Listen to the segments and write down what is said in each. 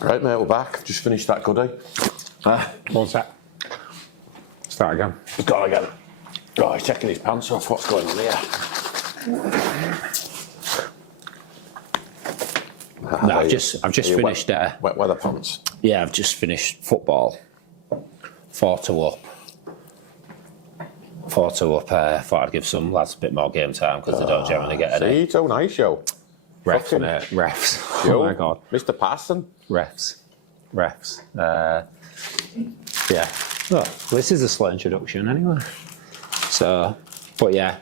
Right, mate, we're back. Just finished that goodie. One sec. Start again. He's gone again. Oh, he's checking his pants off. What's going on here? No, I've just finished. Wet weather pants. Yeah, I've just finished football. 4-2 up. 4-2 up. Thought I'd give some lads a bit more game time because they don't generally get any. See, so nice, yo. Refs, mate. Refs. Yo, Oh my god. Mr. Parson. Refs. Yeah. Well, this is a slow introduction anyway. So, but yeah.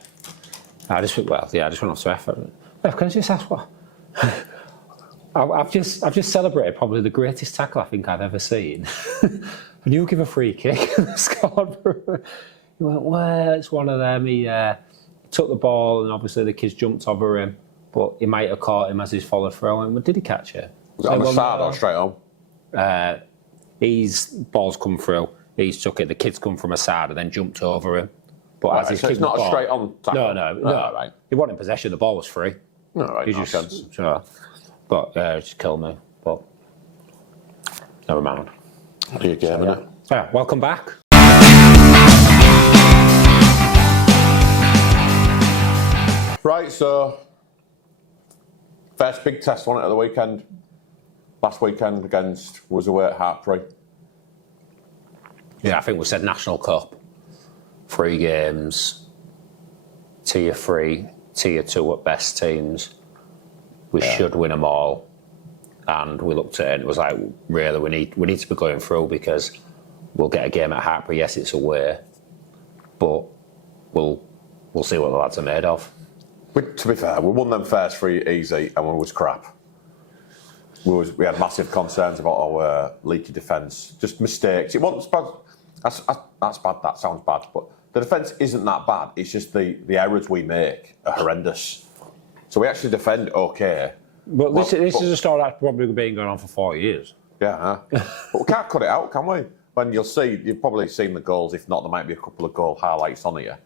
I just went off to F. Ref, can I just ask what? I've just celebrated probably the greatest tackle I think I've ever seen. And you give a free kick and scored. You went, well, it's one of them. He took the ball and obviously the kids jumped over him, but he might have caught him as he's followed through. And did he catch it? Was it on the side or straight on? His ball's come through. He's took it. The kid's come from a side and then jumped over him. But Right, as he's so it's not a straight on tackle? No. Right. He wasn't in possession. The ball was free. No, right, He no just, chance. so, but it just killed me. But never mind. New game, innit? Yeah, welcome back. Right, so first big test, wasn't it, at the weekend? Last weekend against was away at Hartpury. Yeah, I think we said National Cup. 3 games, tier 3, tier 2 at best teams. We should win them all. And we looked at it and it was like, really, we need to be going through because we'll get a game at Hartpury. Yes, it's away, but we'll see what the lads are made of. To be fair, we won them first 3 easy and we was crap. We had massive concerns about our leaky defence, just mistakes. It wasn't bad. That's bad. That sounds bad, but the defence isn't that bad. It's just the errors we make are horrendous. So we actually defend okay. But this is a story that's probably been going on for 4 years. Yeah, but we can't cut it out, can we? When you've probably seen the goals. If not, there might be a couple of goal highlights on here.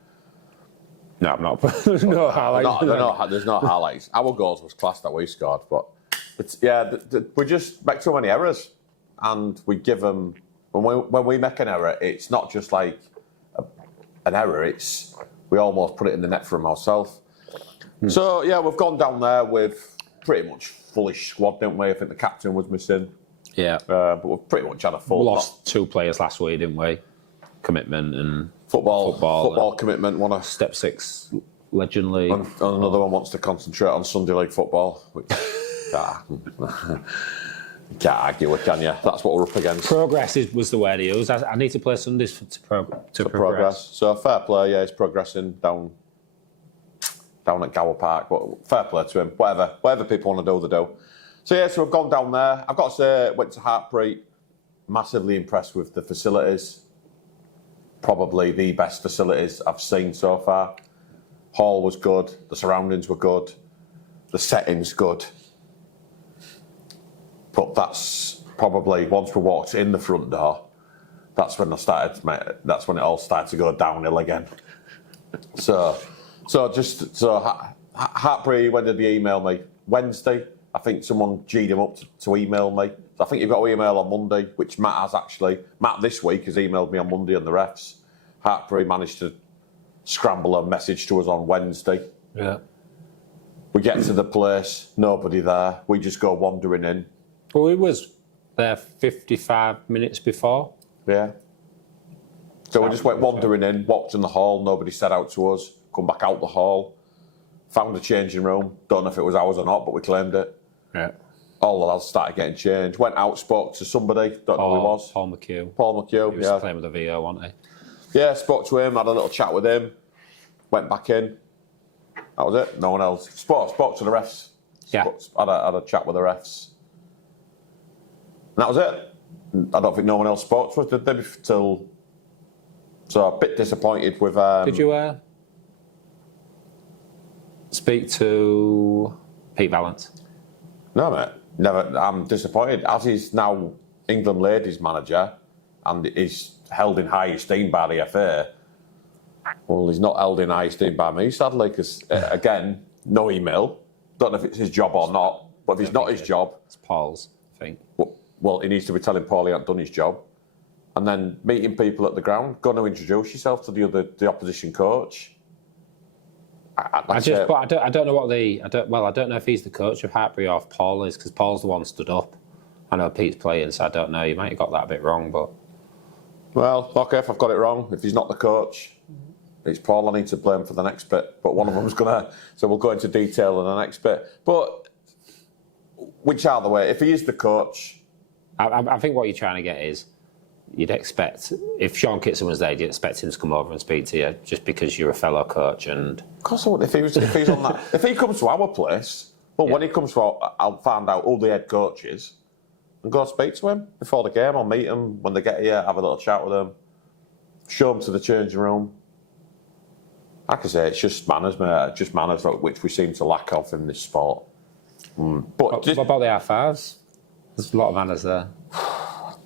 No, I'm not. There's no highlights. There's no highlights. Our goals was class that we scored, but we just make so many errors, and we give them. When we make an error, it's not just like an error. It's we almost put it in the net for them ourselves. So yeah, we've gone down there with pretty much fullish squad, didn't we? I think the captain was missing. Yeah, but we've pretty much had a full. We lost 2 players last week, didn't we? Commitment and football commitment. Want to Step 6 Legend League, and another one wants to concentrate on Sunday League football. Which, can't argue with, can you? That's what we're up against. Progress was the word he used. I need to play Sundays to progress. So fair play, yeah, he's progressing down at Gower Park, but fair play to him. Whatever people want to do, they do. So yeah, so we've gone down there. I've got to say, went to Hartpury, massively impressed with the facilities. Probably the best facilities I've seen so far. Hall was good, the surroundings were good, the setting's good. But that's probably once we walked in the front door, that's when it all started to go downhill again. So Hartpury, when did he email me? Wednesday. I think someone G'd him up to email me. So I think you've got to email on Monday, which Matt has actually. Matt this week has emailed me on Monday on the refs. Hartpury managed to scramble a message to us on Wednesday. Yeah. We get to the place, nobody there. We just go wandering in. Well, he was there 55 minutes before. Yeah. So we just went wandering in, walked in the hall, nobody said out to us, come back out the hall, found a changing room, don't know if it was ours or not, but we claimed it. Yeah. All the lads started getting changed, went out, spoke to somebody, don't know who he was. Paul McHugh. He was playing with the VO, wasn't he? Yeah, spoke to him, had a little chat with him, went back in. That was it, no one else. Spoke to the refs. Yeah. Had a chat with the refs. And that was it. I don't think no one else spoke to us, did they? So a bit disappointed with... Did you speak to Pete Valance? No, mate. Never. I'm disappointed. As he's now England ladies manager and is held in high esteem by the FA, well, he's not held in high esteem by me, sadly, because, again, no email. Don't know if it's his job or not, but if it's not his job... It's Paul's, I think. well, he needs to be telling Paul he hasn't done his job. And then meeting people at the ground, going to introduce yourself to the opposition coach. But I don't know what I don't know if he's the coach of Hartpury or if Paul is, because Paul's the one stood up. I know Pete's playing, so I don't know. You might have got that a bit wrong, but. Well, okay, if I've got it wrong, if he's not the coach, it's Paul I need to blame for the next bit. But one of them's going to, so we'll go into detail in the next bit. But which either way, if he is the coach. I think what you're trying to get is, you'd expect, if Sean Kitson was there, you'd expect him to come over and speak to you just because you're a fellow coach. And of course I would. If he's on that, if he comes to our place, well, when he comes to I'll find out who the head coach is and go speak to him before the game. I'll meet him when they get here, have a little chat with him, show him to the changing room. Like I say, it's just manners, mate. Just manners, which we seem to lack of in this sport. But what about the R5s? There's a lot of manners there.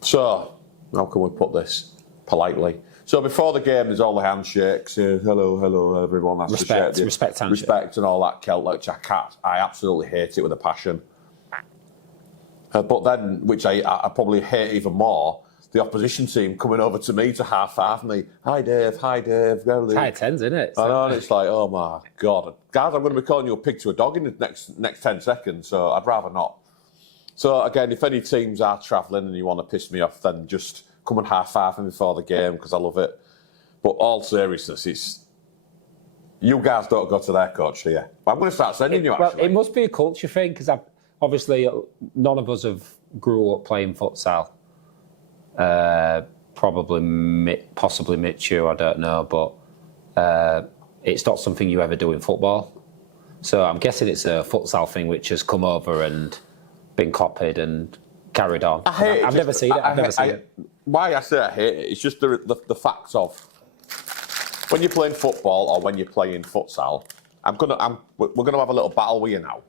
So, how can we put this politely? So before the game, there's all the handshakes. Hello, everyone. That's respect handshake. Respect and all that Celt, which I absolutely hate it with a passion. But then, which I probably hate even more, the opposition team coming over to me to half me. Hi, Dave. It's high tens, isn't it? I know, and it's like, oh my God. Guys, I'm going to be calling you a pig to a dog in the next 10 seconds, so I'd rather not. So again, if any teams are travelling and you want to piss me off, then just come and half-half me before the game because I love it. But all seriousness, it's you guys don't go to their coach, do you? I'm going to start sending you. Actually, well, it must be a culture thing because obviously none of us have grew up playing futsal. Possibly Mitchu, I don't know, but it's not something you ever do in football. So I'm guessing it's a futsal thing which has come over and been copied and carried on. I've never seen it. Why I say I hate it, it's just the facts of when you're playing football or when you're playing futsal, we're gonna have a little battle with you now.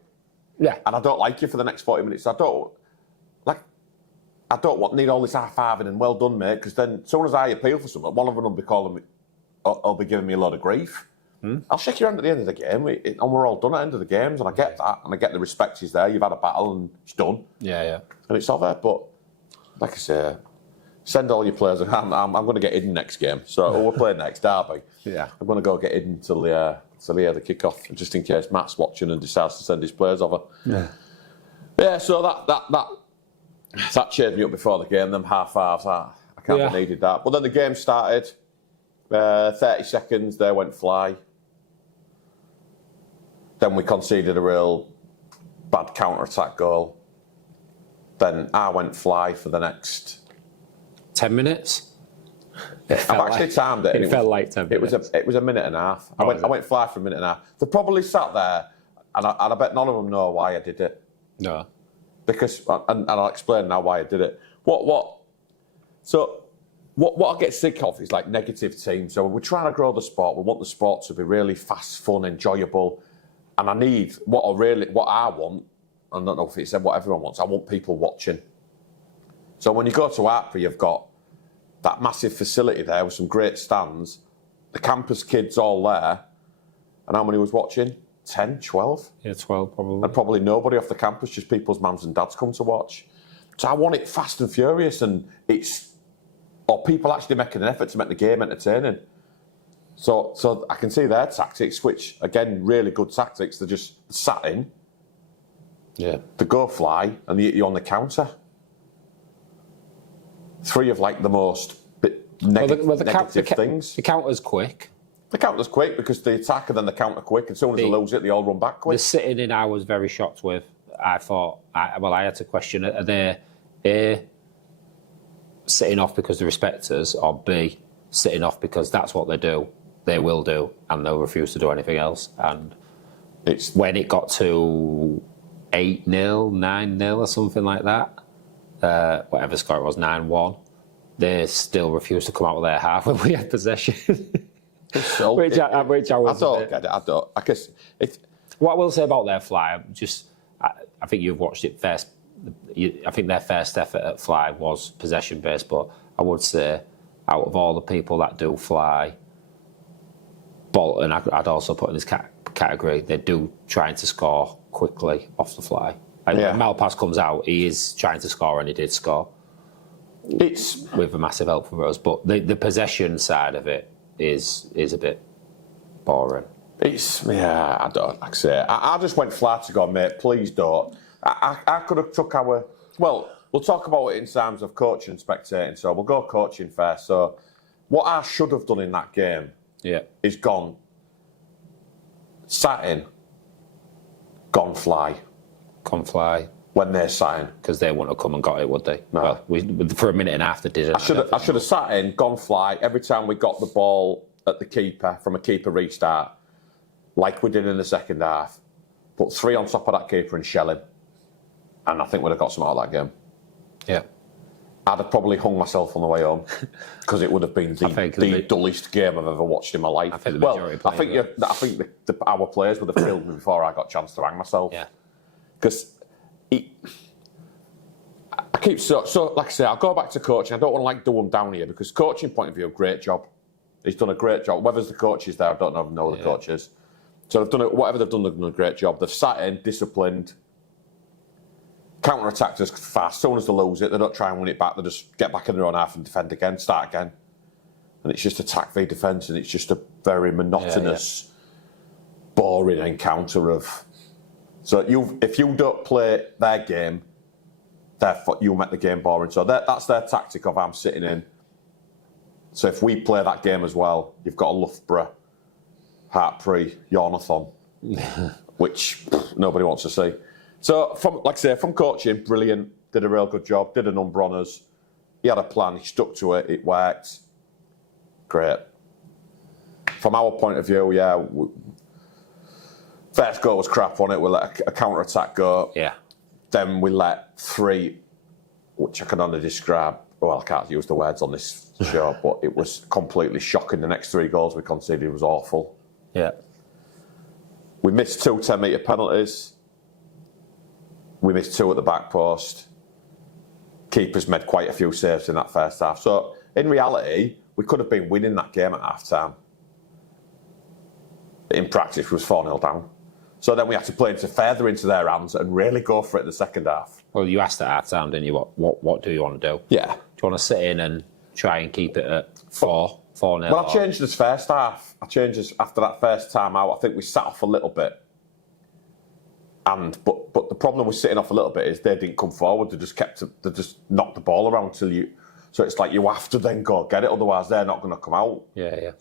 Yeah. And I don't like you for the next 40 minutes. I don't need all this half-halving and well done, mate, because then as soon as I appeal for something, one of them will be calling me, I'll be giving me a lot of grief. I'll shake your hand at the end of the game, and we're all done at the end of the games, and I get that, and I get the respect is there. You've had a battle, and it's done. Yeah. And it's over. But like I say, send all your players. I'm going to get hidden next game. So we're playing next Derby. Yeah. I'm going to go get hidden till the kick-off, just in case Matt's watching and decides to send his players over. Yeah. Yeah. So that cheered me up before the game. Them half-halves, I kind of needed that. But then the game started. 30 seconds, they went fly. Then we conceded a real bad counter-attack goal. Then I went fly for the next 10 minutes. I've actually timed it. It felt like 10 minutes. It was a minute and a half. I went fly for a minute and a half. They probably sat there, and I bet none of them know why I did it. No. Because and I'll explain now why I did it. What I get sick of is like negative teams. So we're trying to grow the sport. We want the sport to be really fast, fun, enjoyable. And I need what I want. I don't know if it's what everyone wants. I want people watching. So when you go to Hartpury, you've got that massive facility there with some great stands. The campus kids all there. And how many was watching? 10, 12? Yeah, 12 probably. And probably nobody off the campus, just people's mums and dads come to watch. So I want it fast and furious, and or people actually making an effort to make the game entertaining. So I can see their tactics, which, again, really good tactics. They're just sat in. Yeah. They go fly, and you're on the counter. Three of, like, the most negative things. The counter's quick. The counter's quick because they attack and then the counter quick. As soon as they lose it, they all run back quick. The sitting in I was very shocked with. I thought, I had to question it. Are they A, sitting off because they respect us, or B, sitting off because that's what they do, they will do, and they'll refuse to do anything else. And when it got to 8-0, 9-0 or something like that, whatever score it was, 9-1, they still refused to come out with their half when we had possession. Which I was. I don't get it. I guess what I will say about their fly, I think you've watched it first. I think their first effort at fly was possession based, but I would say out of all the people that do fly, Bolton, I'd also put in this category. They do trying to score quickly off the fly. And Yeah. when Malpass comes out, he is trying to score, and he did score It's with a massive help from us. But the possession side of it is a bit boring. yeah. I don't like I say. I just went flat to go, mate. Please don't. I could have took our. Well, we'll talk about it in terms of coaching and spectating. So we'll go coaching first. So what I should have done in that game is gone, sat in, gone fly. When they're sat in. Because they wouldn't have come and got it, would they? No. Well, for a minute and a half they didn't. I should have sat in, gone fly every time we got the ball at the keeper from a keeper restart, like we did in the second half. Put 3 on top of that keeper and shell him. And I think we'd have got something out of that game. Yeah. I'd have probably hung myself on the way home because it would have been the dullest game I've ever watched in my life. I think the majority I think our players would have killed me before I got a chance to hang myself. Yeah. Because I keep so like I say, I'll go back to coaching. I don't want to do them down here because coaching point of view, great job. He's done a great job. Whether the coach is there, I don't know the coaches. So they've done it. Whatever they've done a great job. They've sat in, disciplined, counter-attacked us fast. As soon as they lose it, they don't try and win it back. They just get back in their own half and defend again, start again. And it's just attack v defence, and it's just a very monotonous, boring encounter of. So if you don't play their game, therefore you make the game boring. So that's their tactic of I'm sitting in. So if we play that game as well, you've got a Loughborough, Hartpury, Yarnathon, which nobody wants to see. So from coaching, brilliant, did a real good job, did a number on us. He had a plan, he stuck to it, it worked. Great. From our point of view, first goal was crap on it. We let a counter-attack go. Yeah. Then we let 3, which I can only describe. Well, I can't use the words on this show, but it was completely shocking. The next 3 goals we conceded was awful. Yeah. We missed 2 10-metre penalties. We missed 2 at the back post. Keepers made quite a few saves in that first half. So, in reality, we could have been winning that game at half-time. In practice, we was 4-0 down. So then we had to play further into their hands and really go for it in the second half. Well, you asked at half-time, didn't you? What do you want to do? Yeah. Do you want to sit in and try and keep it at 4-0? Well, I changed this first half. After that first time out. I think we sat off a little bit. But the problem with sitting off a little bit is they didn't come forward. They just knocked the ball around till you. So it's like you have to then go get it, otherwise they're not going to come out. Yeah.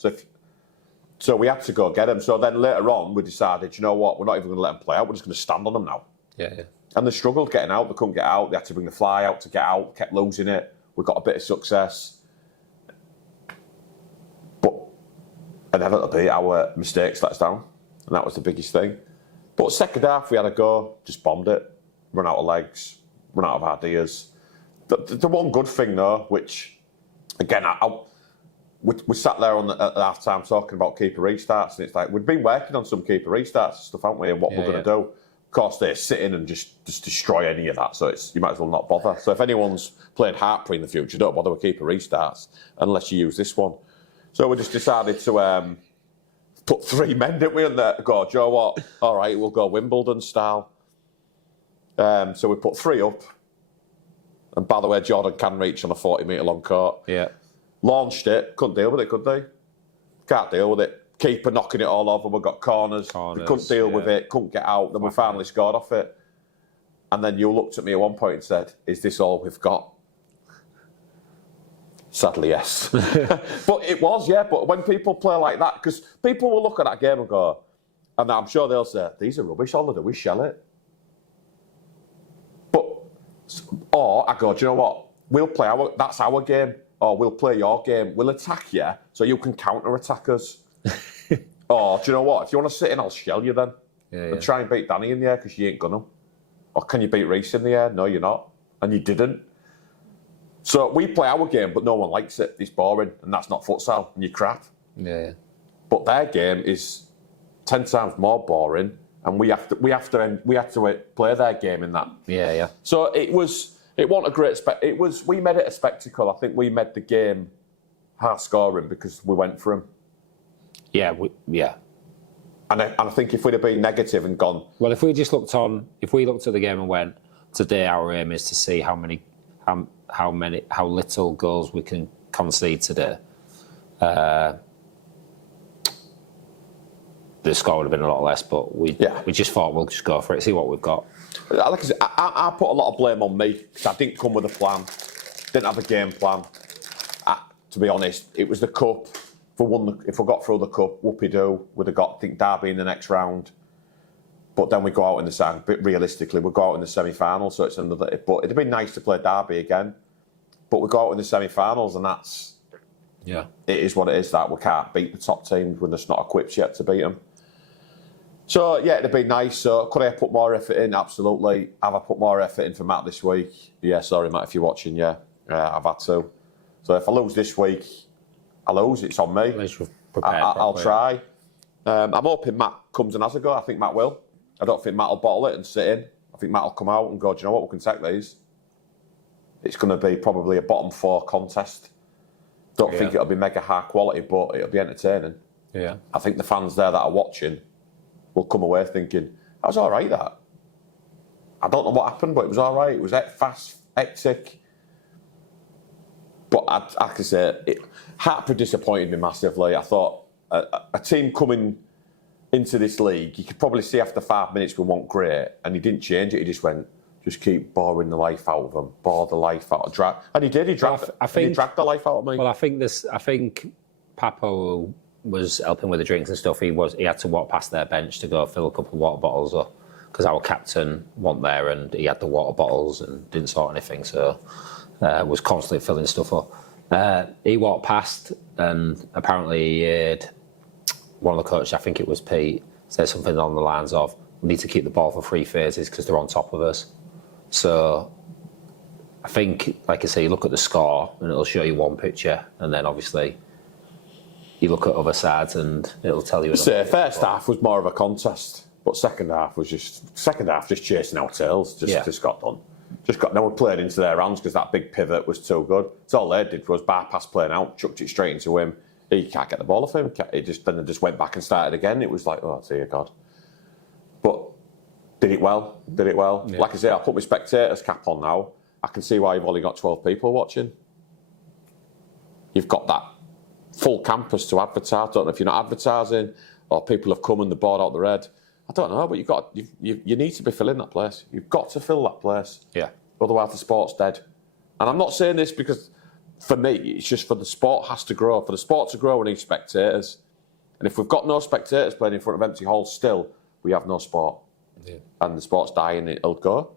So we had to go get them. So then later on, we decided, you know what, we're not even going to let them play out. We're just going to stand on them now. Yeah. And they struggled getting out. They couldn't get out. They had to bring the fly out to get out. Kept losing it. We got a bit of success. But inevitably, our mistakes let us down. And that was the biggest thing. But second half, we had a go. Just bombed it. Run out of legs. Run out of ideas. The one good thing, though, which, again, we sat there at half time talking about keeper restarts, and it's like we've been working on some keeper restarts and stuff, haven't we? And what we're going to do. Of course, they're sitting and just destroy any of that, so you might as well not bother. So if anyone's playing Hartpury in the future, don't bother with keeper restarts unless you use this one. So we just decided to put 3 men, didn't we? And go, do you know what? All right, we'll go Wimbledon style. So we put 3 up. And by the way, Jordan can reach on a 40-metre long court. Yeah. Launched it, couldn't deal with it, could they? Can't deal with it. Keeper knocking it all over, we got corners. We couldn't deal with it, couldn't get out, then we finally scored off it. And then you looked at me at one point and said, is this all we've got? Sadly, yes. But it was, but when people play like that, because people will look at that game and go, and I'm sure they'll say, these are rubbish, all they do is shell it. Or I go, do you know what? We'll play that's our game. Or we'll play your game. We'll attack you so you can counter-attack us. Or do you know what? If you want to sit in, I'll shell you then. And try and beat Danny in the air because you ain't gonna. Or can you beat Reece in the air? No, you're not. And you didn't. So we play our game, but no one likes it. It's boring, and that's not futsal, and you're crap. Yeah. But their game is 10 times more boring. And we have to play their game in that. Yeah. So it wasn't a great we made it a spectacle. I think we made the game high scoring because we went for them. Yeah. And I think if we'd have been negative and gone, well, if we looked at the game and went, today our aim is to see how little goals we can concede today, the score would have been a lot less. But we just thought we'll just go for it, see what we've got. Like I said, I put a lot of blame on me because I didn't come with a plan, didn't have a game plan. To be honest, it was the cup. If we got through the cup, whoopie-doo, we'd have got, I think, Derby in the next round. But then we go out in the but realistically, we go out in the semi-final, so it's another. But it'd been nice to play Derby again. But we go out in the semi-finals, and it is what it is. That we can't beat the top teams. We're just not equipped yet to beat them. So yeah, it'd been nice. So could I have put more effort in? Absolutely. Have I put more effort in for Matt this week? Yeah, sorry, Matt, if you're watching. Yeah, I've had to. So if I lose this week, I lose. It's on me. I'll try. I'm hoping Matt comes and has a go. I think Matt will. I don't think Matt will bottle it and sit in. I think Matt will come out and go, do you know what, we can take these. It's going to be probably a bottom 4 contest. Don't think it'll be mega high quality, but it'll be entertaining. Yeah. I think the fans there that are watching will come away thinking, that was all right, that. I don't know what happened, but it was all right. It was fast, hectic. But I can say, Hartpury disappointed me massively. I thought a team coming into this league, you could probably see after 5 minutes we weren't great, and he didn't change it. He just went, just keep boring the life out of them, bore the life out of and he did. He dragged the life out of me. Well, I think Papo was helping with the drinks and stuff. He had to walk past their bench to go fill a couple of water bottles up because our captain wasn't there, and he had the water bottles and didn't sort anything, so was constantly filling stuff up. He walked past, and apparently he heard one of the coaches, I think it was Pete, said something on the lines of, we need to keep the ball for 3 phases because they're on top of us. So I think, like I say, you look at the score and it'll show you one picture, and then obviously you look at other sides and it'll tell you. First half was more of a contest, but second half just chasing our tails. Just got done. Then we played into their hands because that big pivot was too good. So all they did was bypass playing out, chucked it straight into him. He can't get the ball off him. Then they just went back and started again. It was like, oh dear God. But did it well. Yeah. Like I say, I put my spectators cap on now. I can see why you've only got 12 people watching. You've got that full campus to advertise. I don't know if you're not advertising or people have come and they're bored out the red. I don't know, but you need to be filling that place. You've got to fill that place. Yeah. Otherwise the sport's dead. And I'm not saying this because for me, it's just for the sport has to grow. For the sport to grow, we need spectators. And if we've got no spectators playing in front of empty halls still, we have no sport. Yeah. And the sport's dying, it'll go.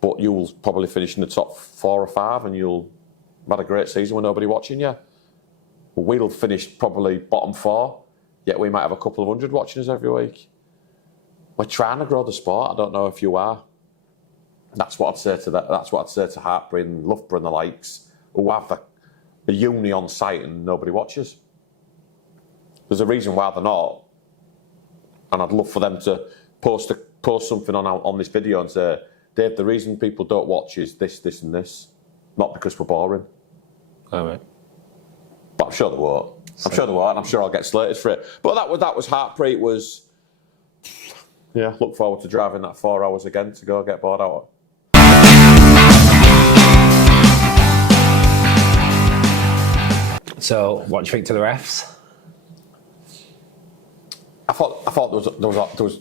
But you'll probably finish in the top 4 or 5 and you'll have had a great season with nobody watching you. We'll finish probably bottom 4, yet we might have a couple of 100 watching us every week. We're trying to grow the sport. I don't know if you are. That's what I'd say to that. That's what I'd say to Hartpury and Loughborough and the likes, who have the uni on site and nobody watches. There's a reason why they're not, and I'd love for them to post something on this video and say, Dave, the reason people don't watch is this, this, and this, not because we're boring. All right. But I'm sure they won't. I'm sure they won't, and I'm sure I'll get slated for it. But that was Hartpury. It was, look forward to driving that 4 hours again to go get bored out. So, what do you think to the refs? I thought there was.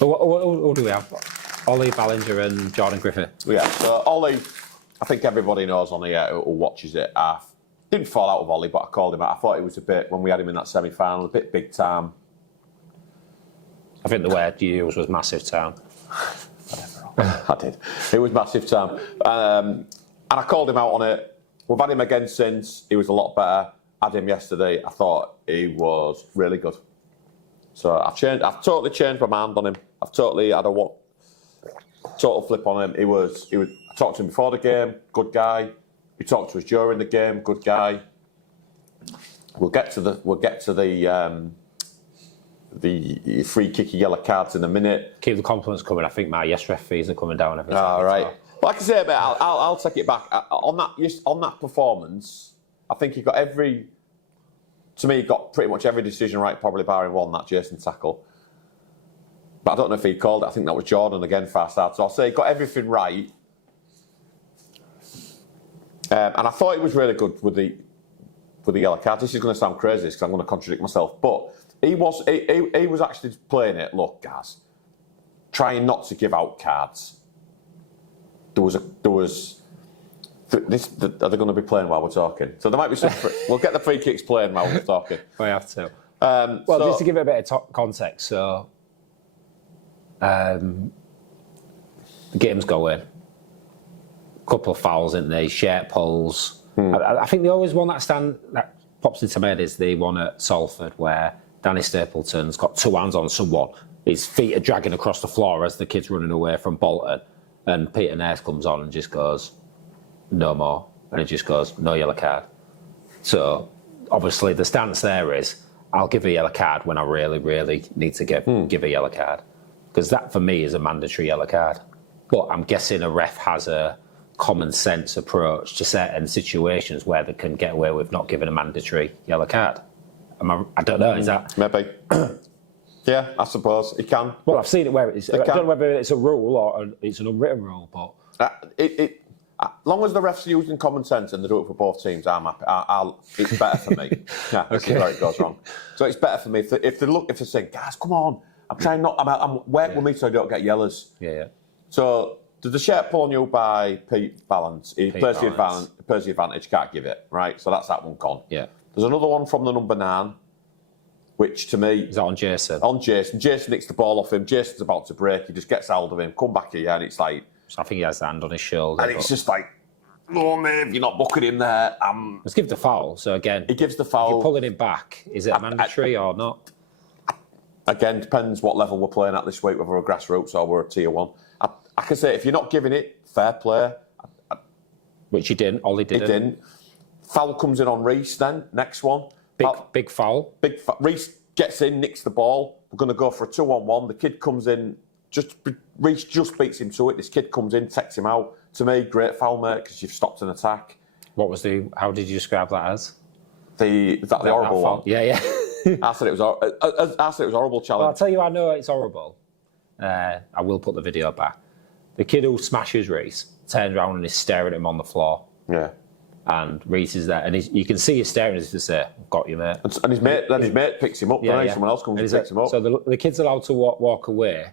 Who do we have? Ollie, Ballinger, and Jordan Griffith. Yeah. So Ollie, I think everybody knows on here who watches it. I didn't fall out with Ollie, but I called him out. I thought it was a bit when we had him in that semi-final, a bit big time. I think the word you used was massive time. I did. It was massive time, and I called him out on it. We've had him again since. He was a lot better. Had him yesterday. I thought he was really good. So I've totally changed my mind on him. I've totally had a total flip on him. I talked to him before the game, good guy. He talked to us during the game, good guy. We'll get to the free kicky yellow cards in a minute. Keep the compliments coming. I think my yes ref fees are coming down every time. All right. Like I say, mate, I'll take it back. On that performance, I think he got every to me, he got pretty much every decision right, probably barring one, that Jason tackle. But I don't know if he called it. I think that was Jordan again, far side. So I'll say he got everything right. And I thought he was really good with the yellow cards. This is going to sound crazy because I'm going to contradict myself. But he was actually playing it, look, guys, trying not to give out cards. Are they going to be playing while we're talking? So there might be some. We'll get the free kicks playing while we're talking. We have to. Just to give it a bit of context, so the game's going. A couple of fouls in there, shirt pulls. I think the always one that pops into my head is the one at Salford where Danny Stapleton's got two hands on someone. His feet are dragging across the floor as the kid's running away from Bolton, and Peter Nairn comes on and just goes, "No more," and it just goes, "No yellow card." So obviously the stance there is, I'll give a yellow card when I really, really need to give a yellow card, because that for me is a mandatory yellow card. But I'm guessing a ref has a common sense approach to certain situations where they can get away with not giving a mandatory yellow card. I don't know. Is that maybe? Yeah, I suppose he can. Well, I've seen it where it's. I don't know whether it's a rule or it's an unwritten rule, but as long as the refs are using common sense and they do it for both teams, I'm happy. It's better for me. Yeah, this is where it goes wrong. So it's better for me if they're saying, guys, come on, I'm trying not. I'm work with me so I don't get yellows. Yeah. So there's a shirt pull on you by Pete Balance. He plays the advantage, can't give it, right? So that's that one gone. Yeah. There's another one from the number 9, which to me... Is that on Jason? On Jason. Jason nicks the ball off him. Jason's about to break. He just gets hold of him, come back here, and it's like... So I think he has the hand on his shoulder. And it's just like, oh, mate, you're not booking him there. Let's give the foul. So again... He gives the foul. If you're pulling him back, is it mandatory or not? Again, depends what level we're playing at this week, whether we're grassroots or we're a tier 1. I can say, if you're not giving it, fair play. Which he didn't. Ollie didn't. He didn't. Foul comes in on Reece then, next one. Big foul. Reece gets in, nicks the ball. We're going to go for a 2-on-1. The kid comes in, Reece just beats him to it. This kid comes in, takes him out. To me, great foul, mate, because you've stopped an attack. How did you describe that as? Is that the horrible one? Yeah. I said it was horrible challenge. Well, I'll tell you, I know it's horrible. I will put the video back. The kid who smashes Reece turns around and is staring at him on the floor. Yeah. And Reece is there, and you can see he's staring as if to say, "Got you, mate." And his mate picks him up. Yeah. Someone else comes and picks him up. So the kid's allowed to walk away,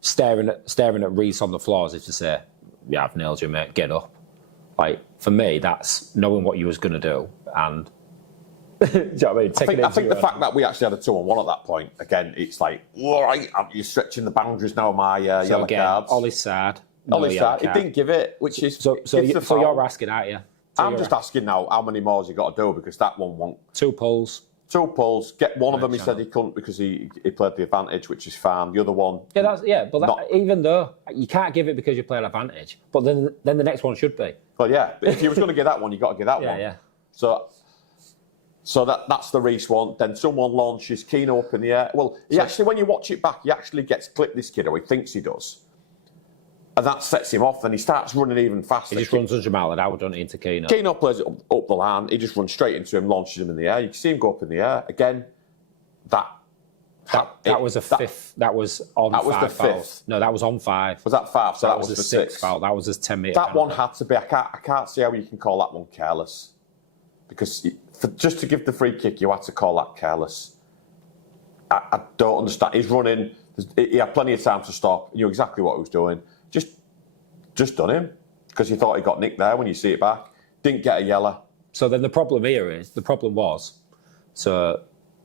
staring at Reece on the floor as if to say, "Yeah, I've nailed you, mate. Get up." Like, for me, that's knowing what you was going to do, and do you know what I mean? I think the fact that we actually had a 2-on-1 at that point, again, it's like, all right, you're stretching the boundaries now of my yellow cards. Ollie's sad. Ollie's sad. He didn't give it, which is... So you're asking, aren't you? I'm just asking now, how many more has he got to do? Because that one won't... 2 pulls. 2 pulls. Get one of them, he said he couldn't because he played the advantage, which is fine. The other one... Even though you can't give it because you play an advantage, but then the next one should be. Well, yeah, but if you was going to get that one, you've got to get that one. Yeah. So that's the Reece one. Then someone launches Keno up in the air. Well, actually, when you watch it back, he actually gets clipped, this kid, or he thinks he does. And that sets him off, and he starts running even faster. He just runs 100 miles an hour, doesn't he, into Keno? Keno plays it up the line. He just runs straight into him, launches him in the air. You can see him go up in the air. Again, that was a fifth. That was on 5 was the fouls. fifth. No, that was on 5. Was that 5? So that was the 6th foul. That was his 10-metre. That one had to be. I can't see how you can call that one careless. Because just to give the free kick, you had to call that careless. I don't understand. He's running. He had plenty of time to stop. He knew exactly what he was doing. Just done him. Because he thought he got nicked there when you see it back. Didn't get a yellow. So then the problem was, so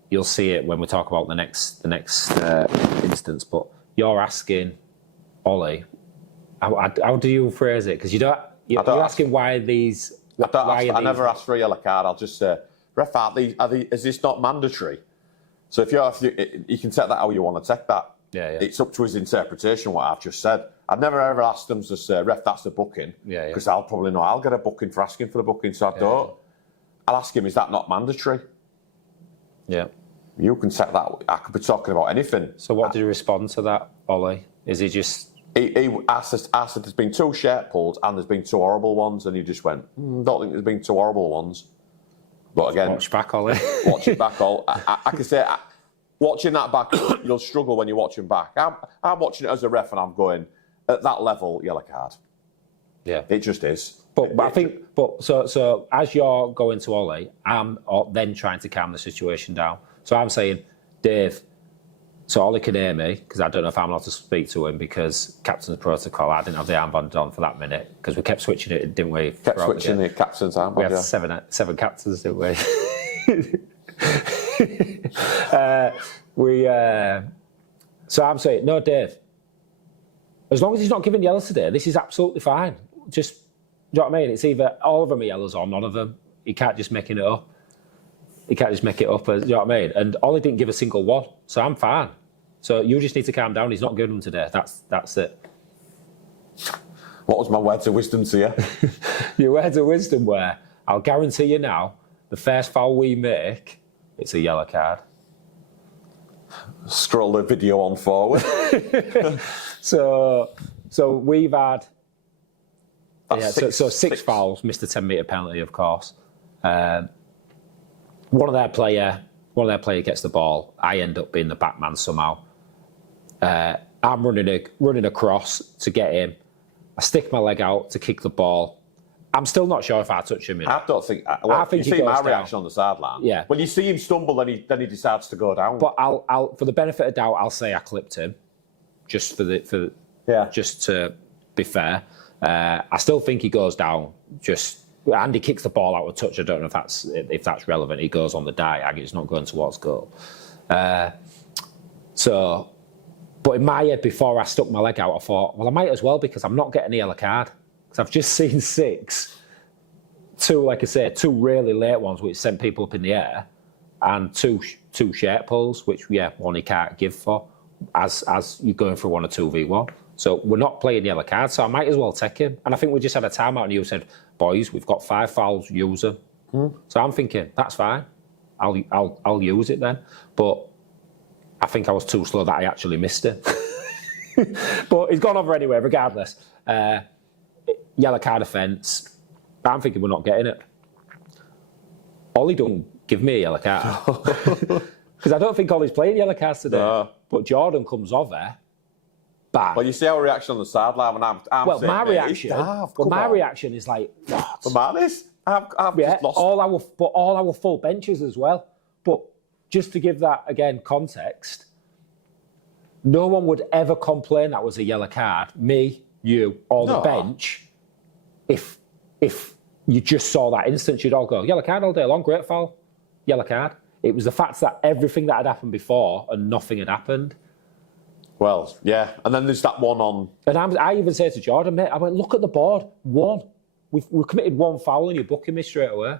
you'll see it when we talk about the next instance, but you're asking Ollie, how do you phrase it? Because you're asking why these... I never ask for a yellow card. I'll just say, ref, is this not mandatory? So if you can take that how you want to take that. Yeah. It's up to his interpretation, what I've just said. I've never ever asked them to say, ref, that's the booking. Yeah. Because I'll probably know I'll get a booking for asking for the booking, so I don't. I'll ask him, is that not mandatory? Yeah. You can set that. I could be talking about anything. So what did you respond to that, Ollie? Is he just... He asked there's been 2 shirt pulls and there's been 2 horrible ones, and he just went, don't think there's been 2 horrible ones. But again, Watch back, Ollie. watch it back all. I can say, watching that back, you'll struggle when you're watching back. I'm watching it as a ref and I'm going, at that level, yellow card. Yeah. It just is. But I think, so as you're going to Ollie, I'm then trying to calm the situation down. So I'm saying, Dave, so Ollie can hear me, because I don't know if I'm allowed to speak to him because captain's protocol, I didn't have the armband on for that minute, because we kept switching it, didn't we? Kept switching the captain's armband. We had seven captains, didn't we? So I'm saying, no, Dave, as long as he's not giving yellows today, this is absolutely fine. Just, do you know what I mean? It's either all of them are yellows or none of them. He can't just make it up. He can't just make it up, you know what I mean? And Ollie didn't give a single one, so I'm fine. So you just need to calm down. He's not giving them today. That's it. What was my words of wisdom to you? Your words of wisdom were, I'll guarantee you now, the first foul we make, it's a yellow card. Scroll the video on forward. So we've had That's six fouls, missed a 10-metre penalty, of course. One of their player gets the ball. I end up being the back man somehow. I'm running across to get him. I stick my leg out to kick the ball. I'm still not sure if I touch him. I don't think. Well, I think you he see my goes reaction down. on the sideline. Yeah. When you see him stumble, then he decides to go down. But I'll for the benefit of doubt, I'll say I clipped him, just just to be fair. I still think he goes down. Andy kicks the ball out of touch. I don't know if that's relevant. He goes on the diag. It's not going towards goal. But in my head, before I stuck my leg out, I thought, well, I might as well, because I'm not getting a yellow card. Because I've just seen two, like I say, two really late ones which sent people up in the air, and two shirt pulls, which one he can't give for, as you're going for 1 or 2v1. So we're not playing yellow cards, so I might as well take him. And I think we just had a timeout, and you said, boys, we've got 5 fouls, use them. So I'm thinking, that's fine. I'll use it then. But I think I was too slow that I actually missed it. But he's gone over anyway, regardless. Yellow card offence. I'm thinking we're not getting it. Ollie don't give me a yellow card. Because I don't think Ollie's playing yellow cards today. No. But Jordan comes over. Bang. Well, you see our reaction on the sideline when I'm well, saying, my reaction. My reaction is like, what? The madness. I've just lost. All our full benches as well. But just to give that again context, no one would ever complain that was a yellow card. Me, you, or the bench. If you just saw that instance, you'd all go, yellow card all day long, great foul, yellow card. It was the fact that everything that had happened before and nothing had happened. Well, yeah. And then there's that one on... And I even said to Jordan, mate, I went, look at the board. One. We've committed 1 foul and you're booking me straight away.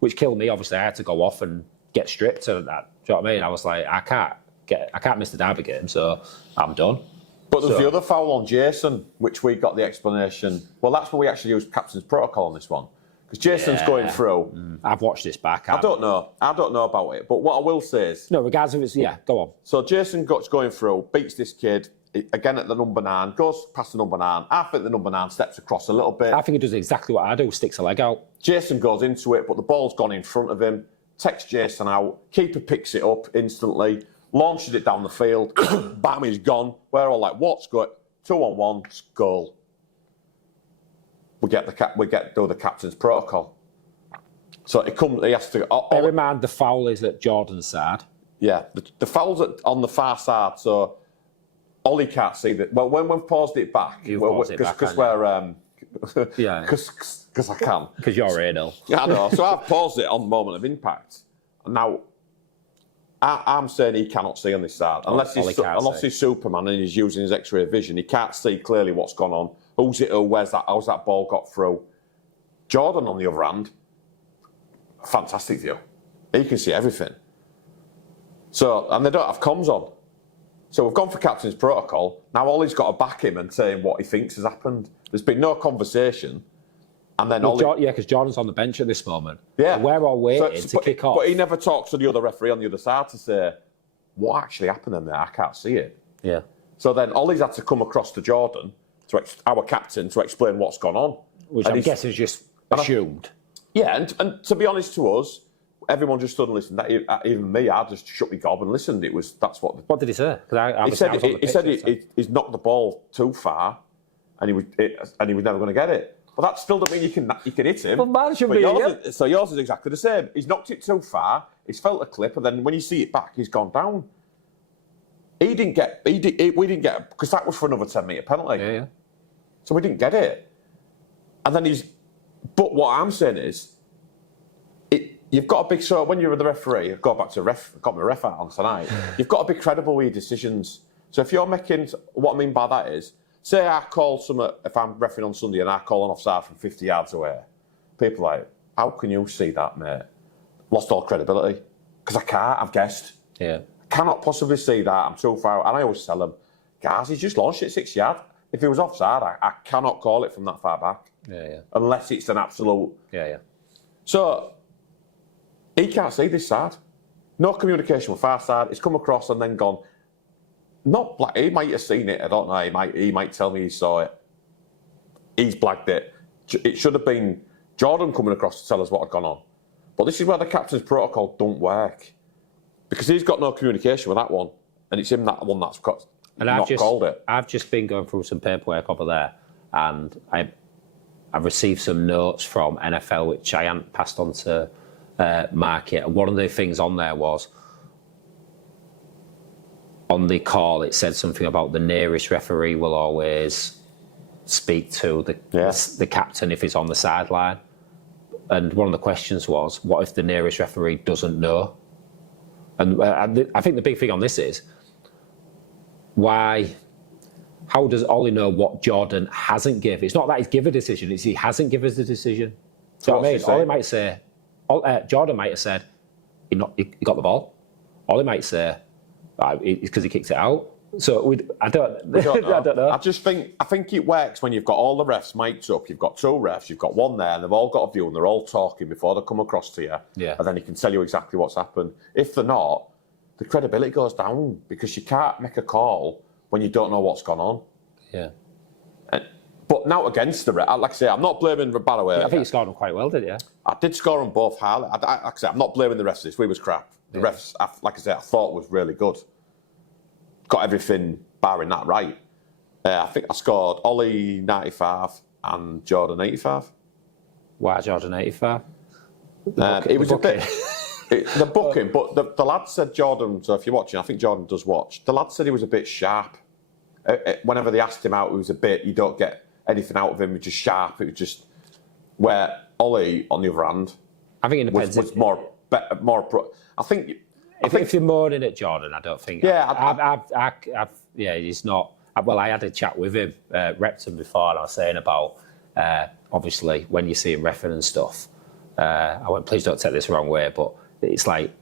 Which killed me. Obviously, I had to go off and get stripped and that. Do you know what I mean? I was like, I can't miss the derby game, so I'm done. But there's the other foul on Jason, which we got the explanation. Well, that's where we actually used captain's protocol on this one. Because Jason's going through. I've watched this back. I don't know about it. But what I will say is... No, regardless of it's... go on. So Jason going through, beats this kid, again at the number 9, goes past the number 9. I think the number 9 steps across a little bit. I think he does exactly what I do, sticks a leg out. Jason goes into it, but the ball's gone in front of him. Takes Jason out. Keeper picks it up instantly. Launches it down the field. Bam, he's gone. We're all like, what's good? 2-on-1, goal. We get the captain's protocol. So he has to... Bear in mind, the foul is at Jordan's side. Yeah, the foul's on the far side, so Ollie can't see that. Well, when we've paused it back... Because we're... Yeah. Because I can. Because you're anal. Yeah, I know. So I've paused it on the moment of impact. Now, I'm saying he cannot see on this side. Unless he's Superman and he's using his X-ray vision, he can't see clearly what's gone on. Who's it? How's that ball got through? Jordan, on the other hand, fantastic view. He can see everything. So, and they don't have comms on. So we've gone for captain's protocol. Now Ollie's got to back him and say what he thinks has happened. There's been no conversation. And then because Jordan's on the bench at this moment. Yeah. So we're all waiting to kick off. But he never talks to the other referee on the other side to say, what actually happened in there? I can't see it. Yeah. So then Ollie's had to come across to Jordan, our captain, to explain what's gone on. Which I'm guessing is just assumed. Yeah, and to be honest to us, everyone just stood and listened. Even me, I just shut my gob and listened. That's what. What did he say? He said he's knocked the ball too far, and he was never going to get it. But that still doesn't mean you can hit him. Well, man should be. So yours is exactly the same. He's knocked it too far. He's felt a clip, and then when you see it back, he's gone down. We didn't get because that was for another 10-metre penalty. Yeah. So we didn't get it, and then But what I'm saying is, you've got to be, so when you're the referee, I've got my ref out on tonight, you've got to be credible with your decisions. So if you're making, what I mean by that is, say I call if I'm refereeing on Sunday and I call an offside from 50 yards away, people are like, how can you see that, mate? Lost all credibility. Because I can't, I've guessed. Yeah. I cannot possibly see that, I'm too far, and I always tell them, guys, he's just launched it 6 yards. If he was offside, I cannot call it from that far back. Yeah. Unless it's an absolute... Yeah. So, he can't see this side. No communication with far side. It's come across and then gone. Not black. He might have seen it. I don't know. He might tell me he saw it. He's blagged it. It should have been Jordan coming across to tell us what had gone on. But this is where the captain's protocol don't work. Because he's got no communication with that one. And it's him that one that's called it. I've just been going through some paperwork over there, and I've received some notes from NFL which I hadn't passed on to Mark yet. And one of the things on there was, on the call, it said something about the nearest referee will always speak to the captain if he's on the sideline. And one of the questions was, what if the nearest referee doesn't know? And I think the big thing on this is, how does Ollie know what Jordan hasn't given? It's not that he's given a decision, it's he hasn't given us a decision. So what I mean? Ollie might say, Jordan might have said, he got the ball. Ollie might say, it's because he kicked it out. So I don't know. I think it works when you've got all the refs mic'd up. You've got 2 refs, you've got one there, and they've all got a view, and they're all talking before they come across to you. Yeah. And then he can tell you exactly what's happened. If they're not, the credibility goes down because you can't make a call when you don't know what's gone on. Yeah. But now against the ref, like I say, I'm not blaming Barroway. I think you scored them quite well, didn't you? I did score them both highly. Like I say, I'm not blaming the refs. This we was crap. The refs, like I say, I thought was really good. Got everything barring that right. I think I scored Ollie 95 and Jordan 85. Why Jordan 85? It was a bit... the booking, but the lad said Jordan, so if you're watching, I think Jordan does watch, the lad said he was a bit sharp. Whenever they asked him out, you don't get anything out of him, he was just sharp. It was just where Ollie, on the other hand, I think it depends. Was more I think... If you're moaning at Jordan, I don't think... Yeah, he's not... Well, I had a chat with him, Repton, before, and I was saying about, obviously, when you see him reffing and stuff, I went, please don't take this the wrong way, but it's like,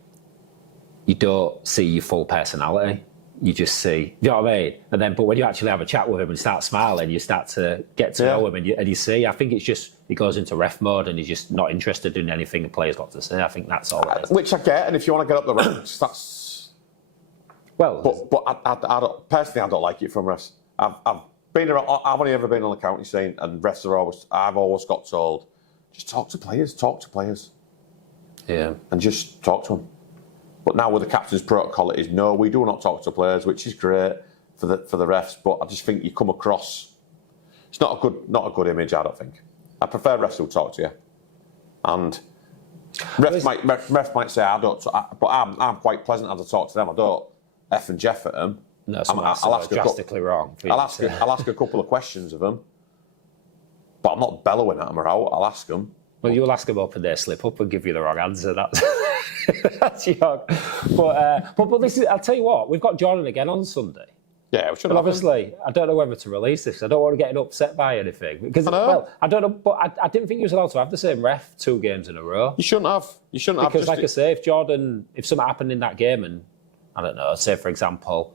you don't see your full personality. You just see, you know what I mean? And then, but when you actually have a chat with him and start smiling, you start to get to know him, and you see, I think it's just, he goes into ref mode and he's just not interested in anything the player's got to say. I think that's all it is. Which I get, and if you want to get up the ranks, that's... Well... But I don't, personally, I don't like it from refs. I've only ever been on the county scene, and refs I've always got told, just talk to players. Yeah. And just talk to them. But now with the captain's protocol, it is no, we do not talk to players, which is great for the refs. But I just think you come across, it's not a good image. I don't think. I prefer refs who talk to you, and refs might say I don't, but I'm quite pleasant as I talk to them. I don't F and Jeff at them. No, I'll ask drastically wrong. I'll ask a couple of questions of them, but I'm not bellowing at them or out. I'll ask them. Well, you'll ask them up and they slip up and give you the wrong answer. That's young. But this is, I'll tell you what, we've got Jordan again on Sunday. Yeah, we should. But obviously, I don't know whether to release this. I don't want to get upset by anything because I don't know. But I didn't think he was allowed to have the same ref 2 games in a row. You shouldn't have. Because, like I say, if something happened in that game, and I don't know, say for example,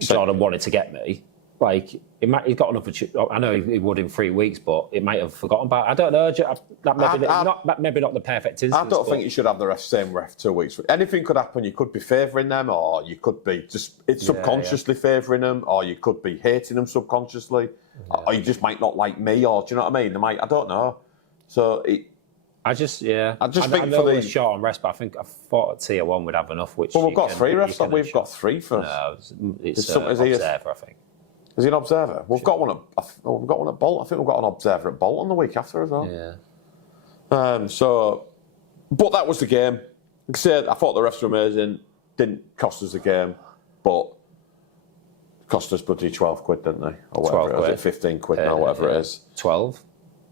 Jordan wanted to get me. Like, he's got an opportunity. I know he would in 3 weeks, but it might have forgotten about it. I don't know. Maybe not the perfect instance. I don't think you should have the same ref 2 weeks. Anything could happen. You could be favouring them, or you could be just subconsciously favouring them, or you could be hating them subconsciously, or you just might not like me, or do you know what I mean? I don't know. So I just think think know for we're the short on rest, but I thought at tier 1 we'd have enough. Which we've got 3 refs. We've got 3 for. No, it's is he observer, I think. Is he an observer? We've got one at we've got one at Bolton. I think we've got an observer at Bolton the week after as well. Yeah. But that was the game. Like I said, I thought the refs were amazing. Didn't cost us the game, but cost us bloody 12 quid, didn't they? Or whatever it was, 15 quid now, whatever it is. 12.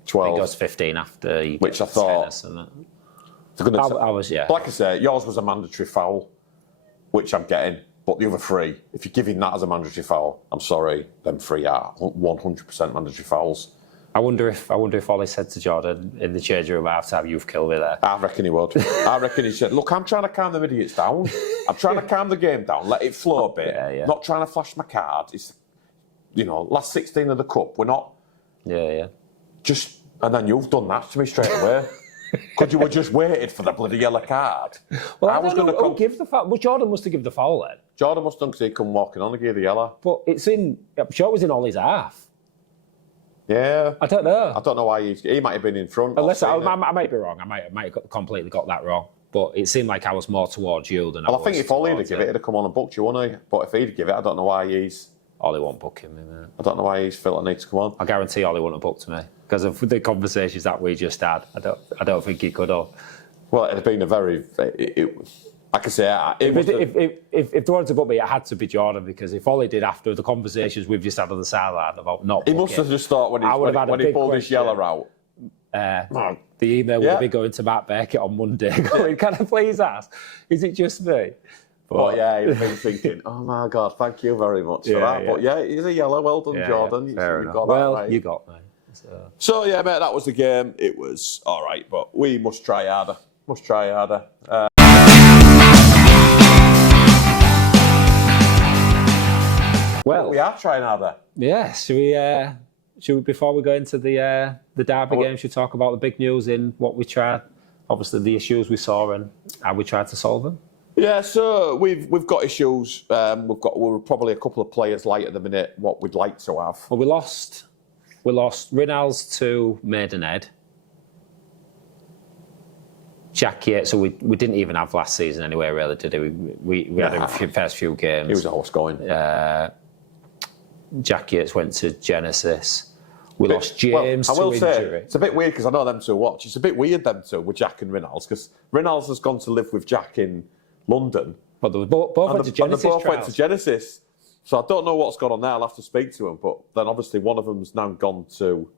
12. It goes 15 after you which I thought. I was, yeah. Like I say, yours was a mandatory foul, which I'm getting. But the other 3, if you're giving that as a mandatory foul, I'm sorry, them 3 are 100% mandatory fouls. I wonder if Ollie said to Jordan in the change room at half-time, "You've killed me there." I reckon he would. I reckon he said, "Look, I'm trying to calm them idiots down. I'm trying to calm the game down, let it flow a bit. Yeah. Not trying to flash my card. It's, last 16 of the cup. We're not just." And then you've done that to me straight away. Because you were just waited for the bloody yellow card. Well, I was going to give the foul. Well, Jordan must have given the foul then. Jordan must have done because he'd come walking on and gave the yellow. But I'm sure it was in Ollie's half. Yeah. I don't know. I don't know why he might have been in front. Unless I might be wrong. I might have completely got that wrong. But it seemed like I was more towards you than I was. I think if Ollie had given it, he'd have come on and booked you, wouldn't he? But if he'd give it, I don't know why he's... Ollie won't book him, mate. I don't know why he's felt the need to come on. I guarantee Ollie wouldn't have booked me because of the conversations that we just had. I don't think he could have. Well, it'd have been a very... like I say, if they wanted to book me, it had to be Jordan because if Ollie did after the conversations we've just had on the sideline about not booking... He must have just thought when he pulled his yellow out... the email would be going to Matt Beckett on Monday going, "Can I please ask, is it just me?" But he'd have been thinking, "Oh my God, thank you very much for that." Yeah. But he's a yellow. Well done, Jordan. Fair you enough. got that right. You got me. So yeah, mate, that was the game. It was all right, but we must try harder. Well, we are trying harder. Yeah. Should we before we go into the derby game, should we talk about the big news in what we tried? Obviously, the issues we saw and how we tried to solve them. Yeah, so we've got issues. We're probably a couple of players light at the minute. What we'd like to have. Well, we lost Rinals to Maidenhead. Jack Yates, so we didn't even have last season anyway, really, did we? We had him for the first few games. He was always going. Jack Yates went to Genesis. We lost James to injury. Say, it's a bit weird because I know them two watch. It's a bit weird them two with Jack and Rinals because Rinals has gone to live with Jack in London. But they both went to Genesis. And they both went to Genesis. So I don't know what's gone on there. I'll have to speak to him. But then obviously one of them's now gone to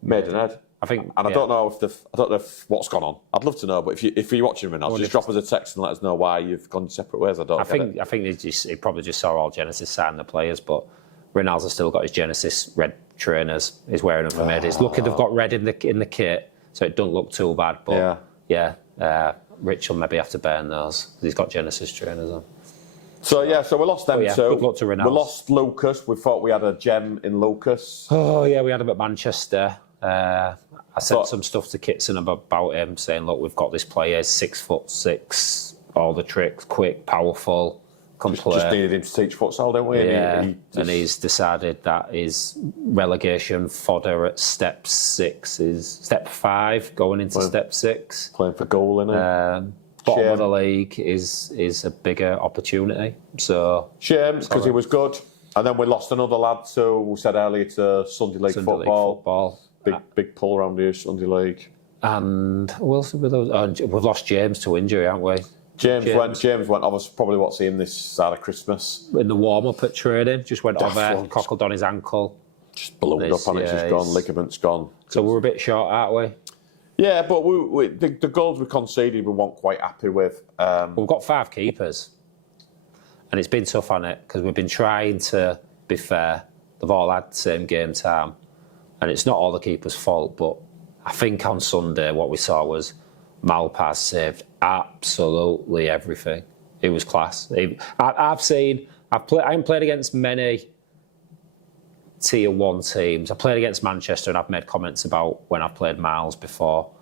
Maidenhead. I don't know if what's gone on. I'd love to know. But if you're watching Rinals, just drop us a text and let us know why you've gone separate ways. I think he probably just saw all Genesis sign the players, but Rinals has still got his Genesis red trainers. He's wearing them for Maidenhead. It's lucky they've got red in the kit, so it doesn't look too bad. But Rich will maybe have to burn those because he's got Genesis trainers on. So we lost them too. Good luck to Rinals. We lost Lucas. We thought we had a gem in Lucas. Oh yeah, we had him at Manchester. I sent some stuff to Kitson about him, saying, "Look, we've got this player, 6'6", all the tricks, quick, powerful, complete." Just needed him to teach futsal, didn't we? Yeah, and he's decided that his relegation fodder at step 6 is step 5, going into step 6. Playing for goal, innit? Bottom of the league is a bigger opportunity. So shame because he was good, and then we lost another lad. So we said earlier to Sunday League football. Big pull around here, Sunday League. And who else have we lost? We've lost James to injury, haven't we? James went. I was probably won't see him this side of Christmas. In the warm-up at training, just went over, cockled on his ankle. Just ballooned up on it, just gone, ligaments gone. So we're a bit short, aren't we? Yeah, but the goals we conceded we weren't quite happy with. We've got 5 keepers. And it's been tough on it because we've been trying to be fair. They've all had the same game time. And it's not all the keeper's fault, but I think on Sunday what we saw was Malpaz saved absolutely everything. It was class. I haven't played against many tier 1 teams. I played against Manchester and I've made comments about when I've played Miles before.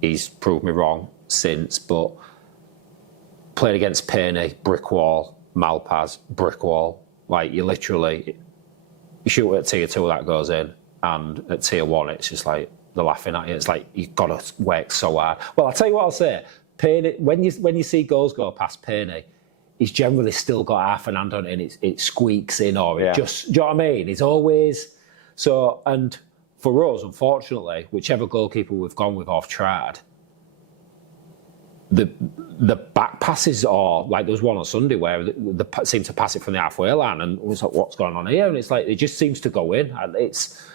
He's proved me wrong since, but played against Payne, brick wall, Malpaz, brick wall. Like you shoot at tier 2 that goes in, and at tier 1 it's just like they're laughing at you. It's like you've got to work so hard. Well, I'll tell you what I'll say. Payne, when you see goals go past Payne, he's generally still got half an hand on it, and it squeaks in, or it just. Do you know what I mean? It's always so. And for us, unfortunately, whichever goalkeeper we've gone with or tried, the back passes are like there was one on Sunday where they seemed to pass it from the halfway line, and it was like, what's going on here? And it's like it just seems to go in, and it's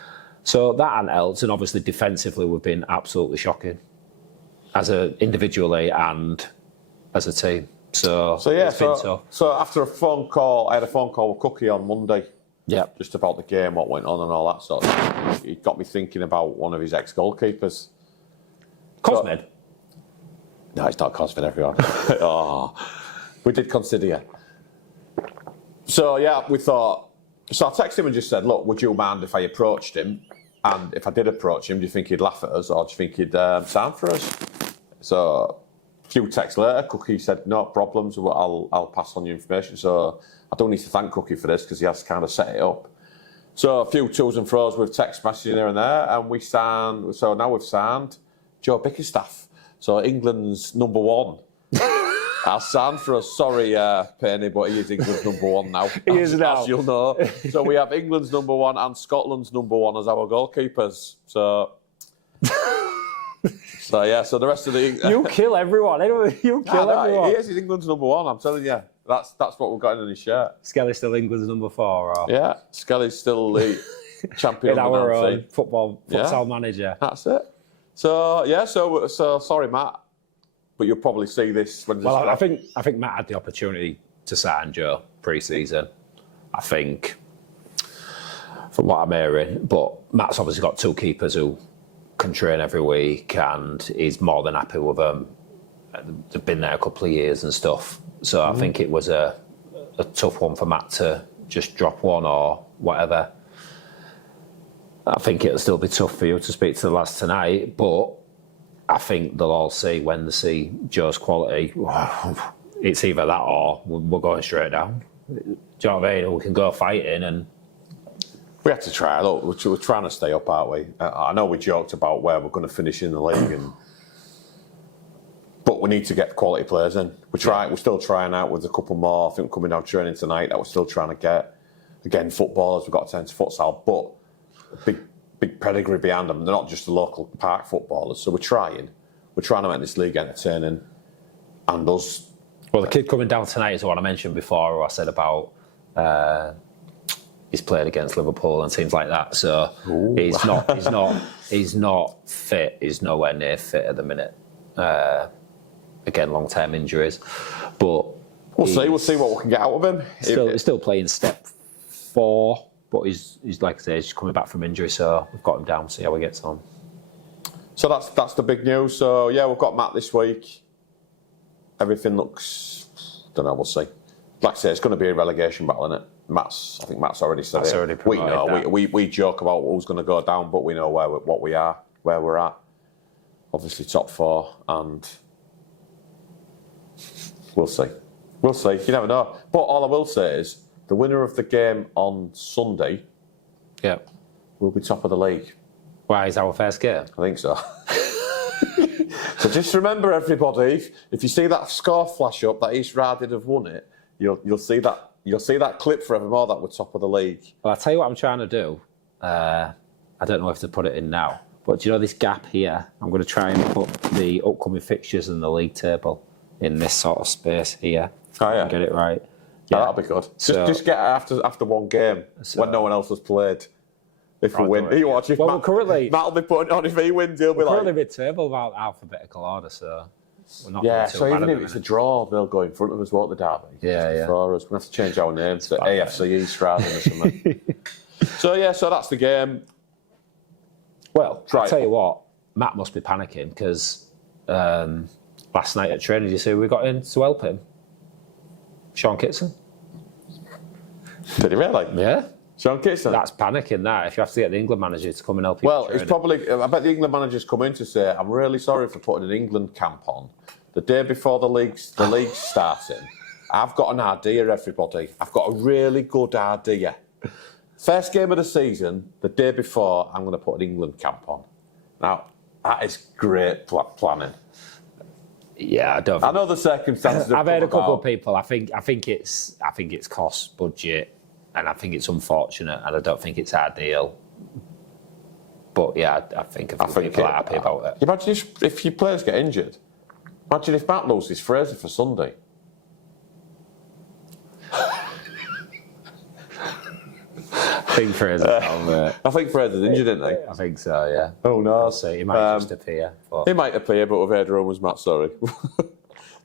so that hasn't helped. And obviously defensively, we've been absolutely shocking as individually and as a team. So it's been tough. So after a phone call, I had a phone call with Cookie on Monday. Yeah, just about the game, what went on, and all that sort of stuff. He got me thinking about one of his ex-goalkeepers. Cosmed. No, it's not Cosmin, everyone. We did consider you. So, yeah, we thought... So I texted him and just said, look, would you mind if I approached him? And if I did approach him, do you think he'd laugh at us, or do you think he'd sign for us? So a few texts later, Cookie said, no problems, I'll pass on your information. So I don't need to thank Cookie for this, because he has kind of set it up. So a few twos and fro's with text messaging here and there, and we signed... So now we've signed Joe Bickerstaff. So England's number one. I'll stand for us. Sorry, Penny, but he is England's number one now. He is now. As you'll know. So we have England's number one and Scotland's number one as our goalkeepers. So yeah. So the rest of the You kill everyone. Anyway, you kill everyone. He is England's number one. I'm telling you. That's what we've got in his shirt. Skelly's still England's number 4. Or... Yeah, Skelly's still the champion. In our own futsal manager. That's it. So yeah, so sorry, Matt, but you'll probably see this when. Well, I think Matt had the opportunity to sign Joe pre-season. I think, from what I'm hearing, but Matt's obviously got 2 keepers who can train every week, and he's more than happy with them. They've been there a couple of years and stuff, so I think it was a tough one for Matt to just drop one or whatever. I think it'll still be tough for you to speak to the lads tonight, but I think they'll all see when they see Joe's quality. It's either that or we're going straight down. Do you know what I mean? We can go fighting, and we have to try. Look, we're trying to stay up, aren't we? I know we joked about where we're going to finish in the league, but we need to get quality players in. We're still trying out with a couple more. I think coming down training tonight that we're still trying to get. Again, footballers, we've got to turn to futsal, but big pedigree behind them. They're not just the local park footballers. So we're trying to make this league entertaining. And us. Well, the kid coming down tonight is the one I mentioned before, who I said about he's played against Liverpool and teams like that. So he's not fit. He's nowhere near fit at the minute. Again, long-term injuries, but we'll see what we can get out of him. He's still playing step 4. But he's like I say, he's coming back from injury, so we've got him down. See how he gets on. So that's the big news. So yeah, we've got Matt this week. Everything looks. Don't know. We'll see. Like I say, it's going to be a relegation battle, isn't it? I think Matt's already said it. We know. We joke about who's going to go down, but we know where we're at. Obviously, top 4, and we'll see. You never know. But all I will say is, the winner of the game on Sunday will be top of the league. Why, is our first game? I think so. So just remember, everybody, if you see that score flash up that East Riding have won it, you'll see that clip forevermore that we're top of the league. Well, I'll tell you what I'm trying to do. I don't know if to put it in now, but do you know this gap here? I'm going to try and put the upcoming fixtures in the league table in this sort of space here. Oh yeah. Get it right. Yeah, that'll be good. Just get it after one game when no one else has played. If we win, you watch. If Matt'll be putting on. If he wins, he'll be like. Currently mid-table about alphabetical order, so we're not. Yeah, so even if it's a draw, they'll go in front of us, won't they, Derby? Yeah. For us, we have to change our name to AFC East rather than something. So that's the game. Well, I'll tell you what, Matt must be panicking because last night at training, did you see who we got in to help him? Sean Kitson. Did he really? Yeah. Sean Kitson? That's panicking, that. If you have to get the England manager to come and help you. Well, it's probably... I bet the England manager's come in to say, I'm really sorry for putting an England camp on. The day before the league's starting, I've got an idea, everybody. I've got a really good idea. First game of the season, the day before, I'm going to put an England camp on. Now, that is great planning. Yeah, I don't. I know the circumstances. I've heard a couple of people. I think it's cost, budget, and I think it's unfortunate, and I don't think it's ideal. But yeah, I think people are happy about it. Imagine if your players get injured. Imagine if Matt loses Fraser for Sunday. I think Fraser's I think Fraser's injured, isn't he? I think so, yeah. Oh no! I'll see. He might just appear. But... He might appear, but we've heard rumours, Matt. Sorry.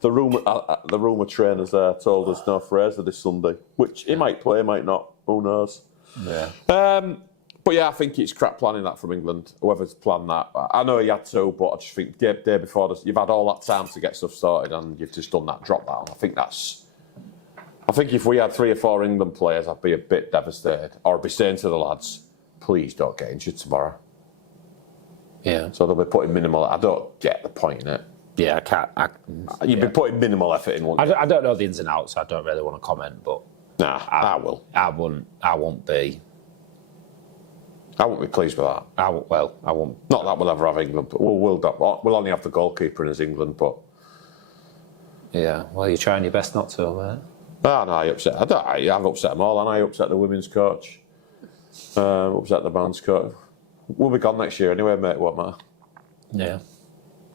the rumour trainers told us no Fraser this Sunday, which he might play, might not. Who knows? Yeah. But yeah, I think it's crap planning that from England. Whoever's planned that, I know he had to, but I just think day before this, you've had all that time to get stuff started, and you've just done that drop down. I think if we had 3 or 4 England players, I'd be a bit devastated, or I'd be saying to the lads, please don't get injured tomorrow. Yeah. So they'll be putting minimal. I don't get the point in it. Yeah, I can't. You'd be putting minimal effort in. I don't know the ins and outs. So I don't really want to comment, but I will. I won't be. I won't be pleased with that. I won't. Not that we'll ever have England. But we'll only have the goalkeeper in as England, but. Yeah. Well, you're trying your best not to, mate. No, I've upset them all, and I upset the women's coach, upset the man's coach. We'll be gone next year anyway, mate. What matter?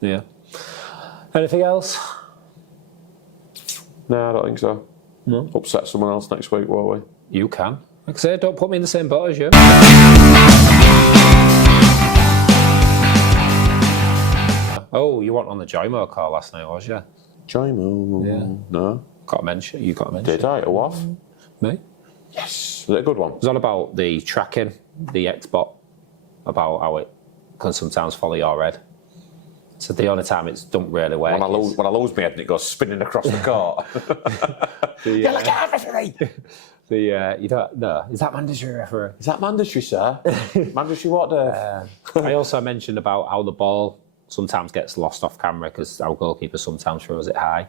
Yeah. Anything else? No, I don't think so. No. Upset someone else next week, won't we? You can. Like I say, don't put me in the same boat as you. Oh, you weren't on the JOYMO call last night, was you? JOYMO? Yeah. No. You got a mention. Did I? Who off? Me? Yes. Was it a good one? It was all about the tracking, the Xbot, about how it can sometimes follow your head. So the only time it's don't really work. When I lose my head and it goes spinning across the court. You're like, referee! You don't know. Is that mandatory, referee? Is that mandatory, sir? Mandatory what, Dave? I also mentioned about how the ball sometimes gets lost off camera because our goalkeeper sometimes throws it high.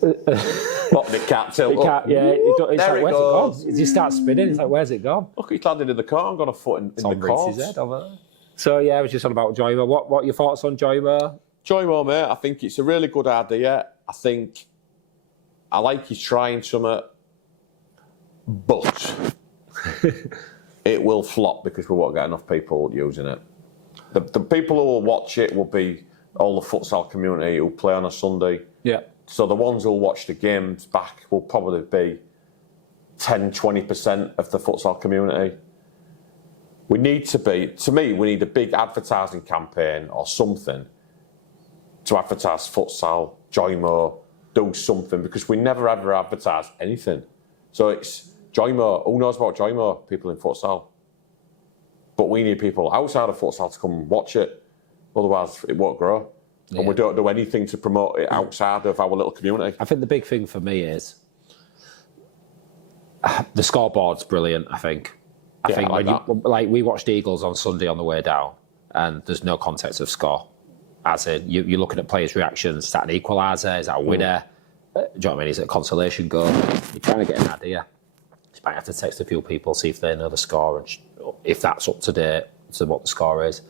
What, the cat tilt up? Yeah, it's like, where's goes. it gone? It starts spinning, it's like, where's it gone? Look, he's landed in the court and got a foot in the court. His head over there. So yeah, it was just all about JOYMO. What are your thoughts on JOYMO? JOYMO, mate, I think it's a really good idea. I like he's trying something, but it will flop because we won't get enough people using it. The people who will watch it will be all the futsal community who play on a Sunday. Yeah. So the ones who'll watch the games back will probably be 10-20% of the futsal community. We need a big advertising campaign or something to advertise futsal, JOYMO, do something, because we never ever advertise anything. So it's JOYMO. Who knows about JOYMO? People in futsal. But we need people outside of futsal to come and watch it. Otherwise, it won't grow. Yeah. And we don't do anything to promote it outside of our little community. I think the big thing for me is the scoreboard's brilliant, I think. I think when we watched Eagles on Sunday on the way down, and there's no context of score. As in, you're looking at players' reactions. Is that an equaliser? Is that a winner? Do you know what I mean? Is it a consolation goal? You're trying to get an idea. You might have to text a few people, see if they know the score, and if that's up to date to what the score is.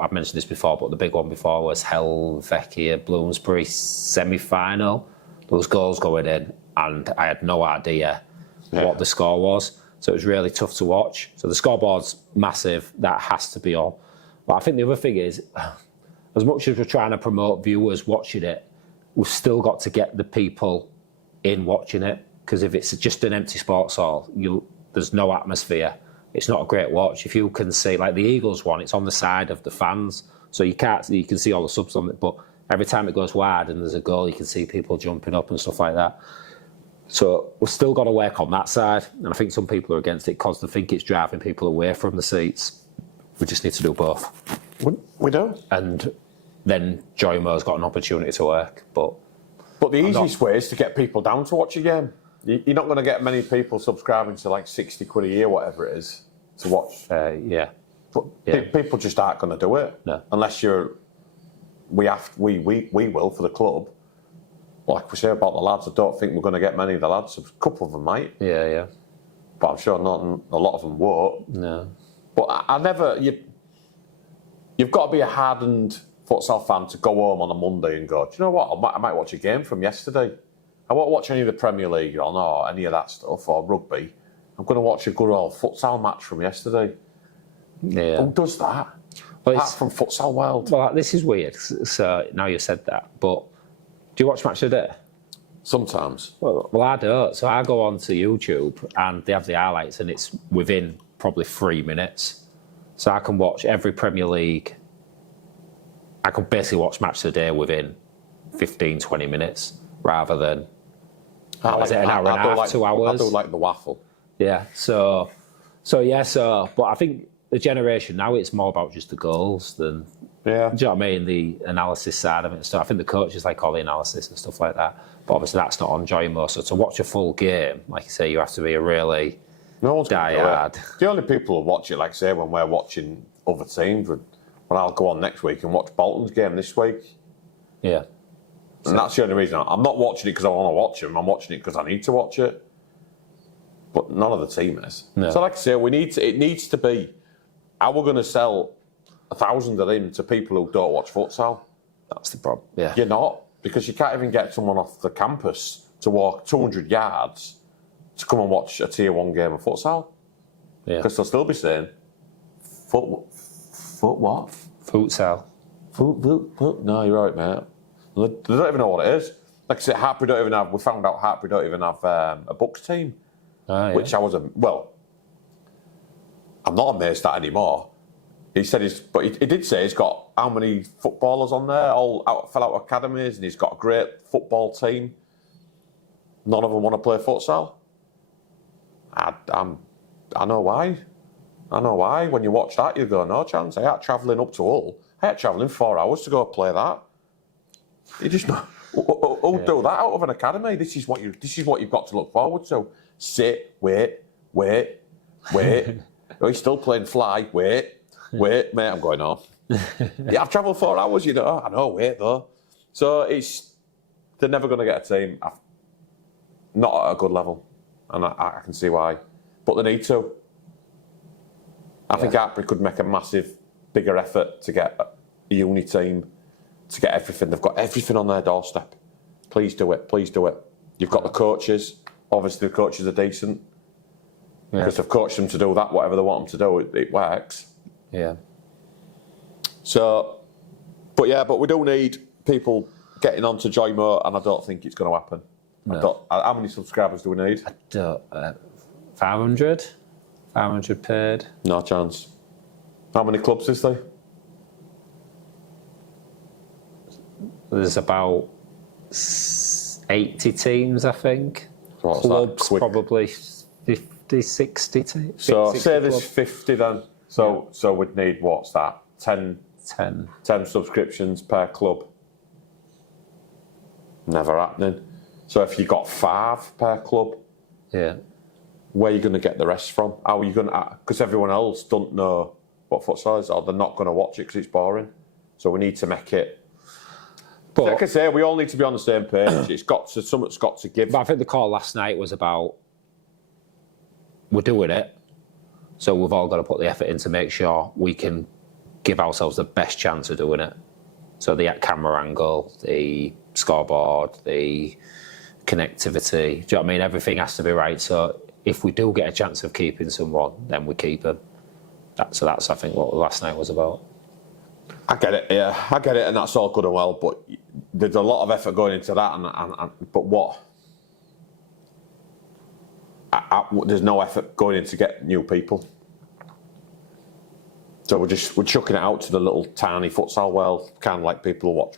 I've mentioned this before, but the big one before was Helvetia Bloomsbury semi-final. There was goals going in, and I had no idea what the score was. So it was really tough to watch. So the scoreboard's massive. That has to be on. But I think the other thing is, as much as we're trying to promote viewers watching it, we've still got to get the people in watching it. Because if it's just an empty sports hall, there's no atmosphere. It's not a great watch. If you can see, like the Eagles one, it's on the side of the fans. So you can see all the subs on it. But every time it goes wide and there's a goal, you can see people jumping up and stuff like that. So we've still got to work on that side. And I think some people are against it because they think it's driving people away from the seats. We just need to do both. We do. And then JOYMO's got an opportunity to work. But the easiest way is to get people down to watch a game. You're not going to get many people subscribing to like 60 quid a year, whatever it is, to watch. But people just aren't going to do it. No. Unless we will for the club. Like we say about the lads, I don't think we're going to get many of the lads. A couple of them might. Yeah. But I'm sure a lot of them won't. No. But I never... You you've got to be a hardened futsal fan to go home on a Monday and go, do you know what? I might watch a game from yesterday. I won't watch any of the Premier League on or any of that stuff or rugby. I'm going to watch a good old futsal match from yesterday. Yeah. Who does that? Well, Apart from Futsal World. Well, this is weird. So now you said that, but do you watch Match of the Day? Sometimes. Well, I don't. So I go onto YouTube and they have the highlights, and it's within probably 3 minutes. So I can watch every Premier League. I could basically watch Match of the Day within 15, 20 minutes rather than is it an hour and a half, 2 hours? I do like the waffle. Yeah. So, but I think the generation now, it's more about just the goals than, Yeah. do you know what I mean? The analysis side of it and stuff. I think the coaches like all the analysis and stuff like that. But obviously that's not on JOYMO. So to watch a full game, like you say, you have to be a really No one's gonna do it. diehard. The only people who watch it, like say, when we're watching other teams, when I'll go on next week and watch Bolton's game this week. Yeah. And that's the only reason. I'm not watching it because I want to watch them. I'm watching it because I need to watch it. But none of the team is. No. So like I say, it needs to be, how we're going to sell 1,000 of them to people who don't watch futsal. That's the problem. Yeah. You're not, because you can't even get someone off the campus to walk 200 yards to come and watch a Tier 1 game of futsal. Yeah. Because they'll still be saying, foot what? Futsal. Foot. No, you're right, mate. They don't even know what it is. Like I said, Hartpury don't even have, we found out Hartpury don't even have a books team. Yeah. Which I was, I'm not amazed at anymore. He said but he did say he's got how many footballers on there, fell out of academies, and he's got a great football team. None of them want to play futsal. I know why. I know why. When you watch that, you go, no chance. I ain't travelling up to Hull. I ain't travelling 4 hours to go play that. You just know. Who'll do that out of an academy? This is what you've got to look forward to. Sit, wait. Oh, he's still playing fly. Wait, mate, I'm going on. Yeah, I've travelled 4 hours, you know. I know, wait though. So they're never going to get a team. Not at a good level, and I can see why. But they need to. I think Hartpury could make a massive, bigger effort to get a uni team, to get everything. They've got everything on their doorstep. Please do it. Please do it. You've got the coaches. Obviously, the coaches are decent. Because they've coached them to do that, whatever they want them to do, it works. Yeah. So, but we do need people getting onto JOYMO, and I don't think it's going to happen. No. How many subscribers do we need? 500? 500 paid. No chance. How many clubs is there? There's about 80 teams, I think. What's Clubs, that? probably 50, 60 teams. So 60 say there's clubs. 50 then. So we'd need, what's that? 10 subscriptions per club. Never happening. So if you got 5 per club, Yeah. where are you going to get the rest from? How are you going to? Because everyone else don't know what futsal is, or they're not going to watch it because it's boring. So we need to make it. But, Like I say, we all need to be on the same page. Something's got to give. but I think the call last night was about we're doing it, so we've all got to put the effort in to make sure we can give ourselves the best chance of doing it. So the camera angle, the scoreboard, the connectivity. Do you know what I mean? Everything has to be right. So if we do get a chance of keeping someone, then we keep them. So that's, I think, what last night was about. I get it, yeah, I get it, and that's all good and well. But there's a lot of effort going into that, but what? There's no effort going in to get new people. So we're chucking it out to the little tiny futsal world, kind of like people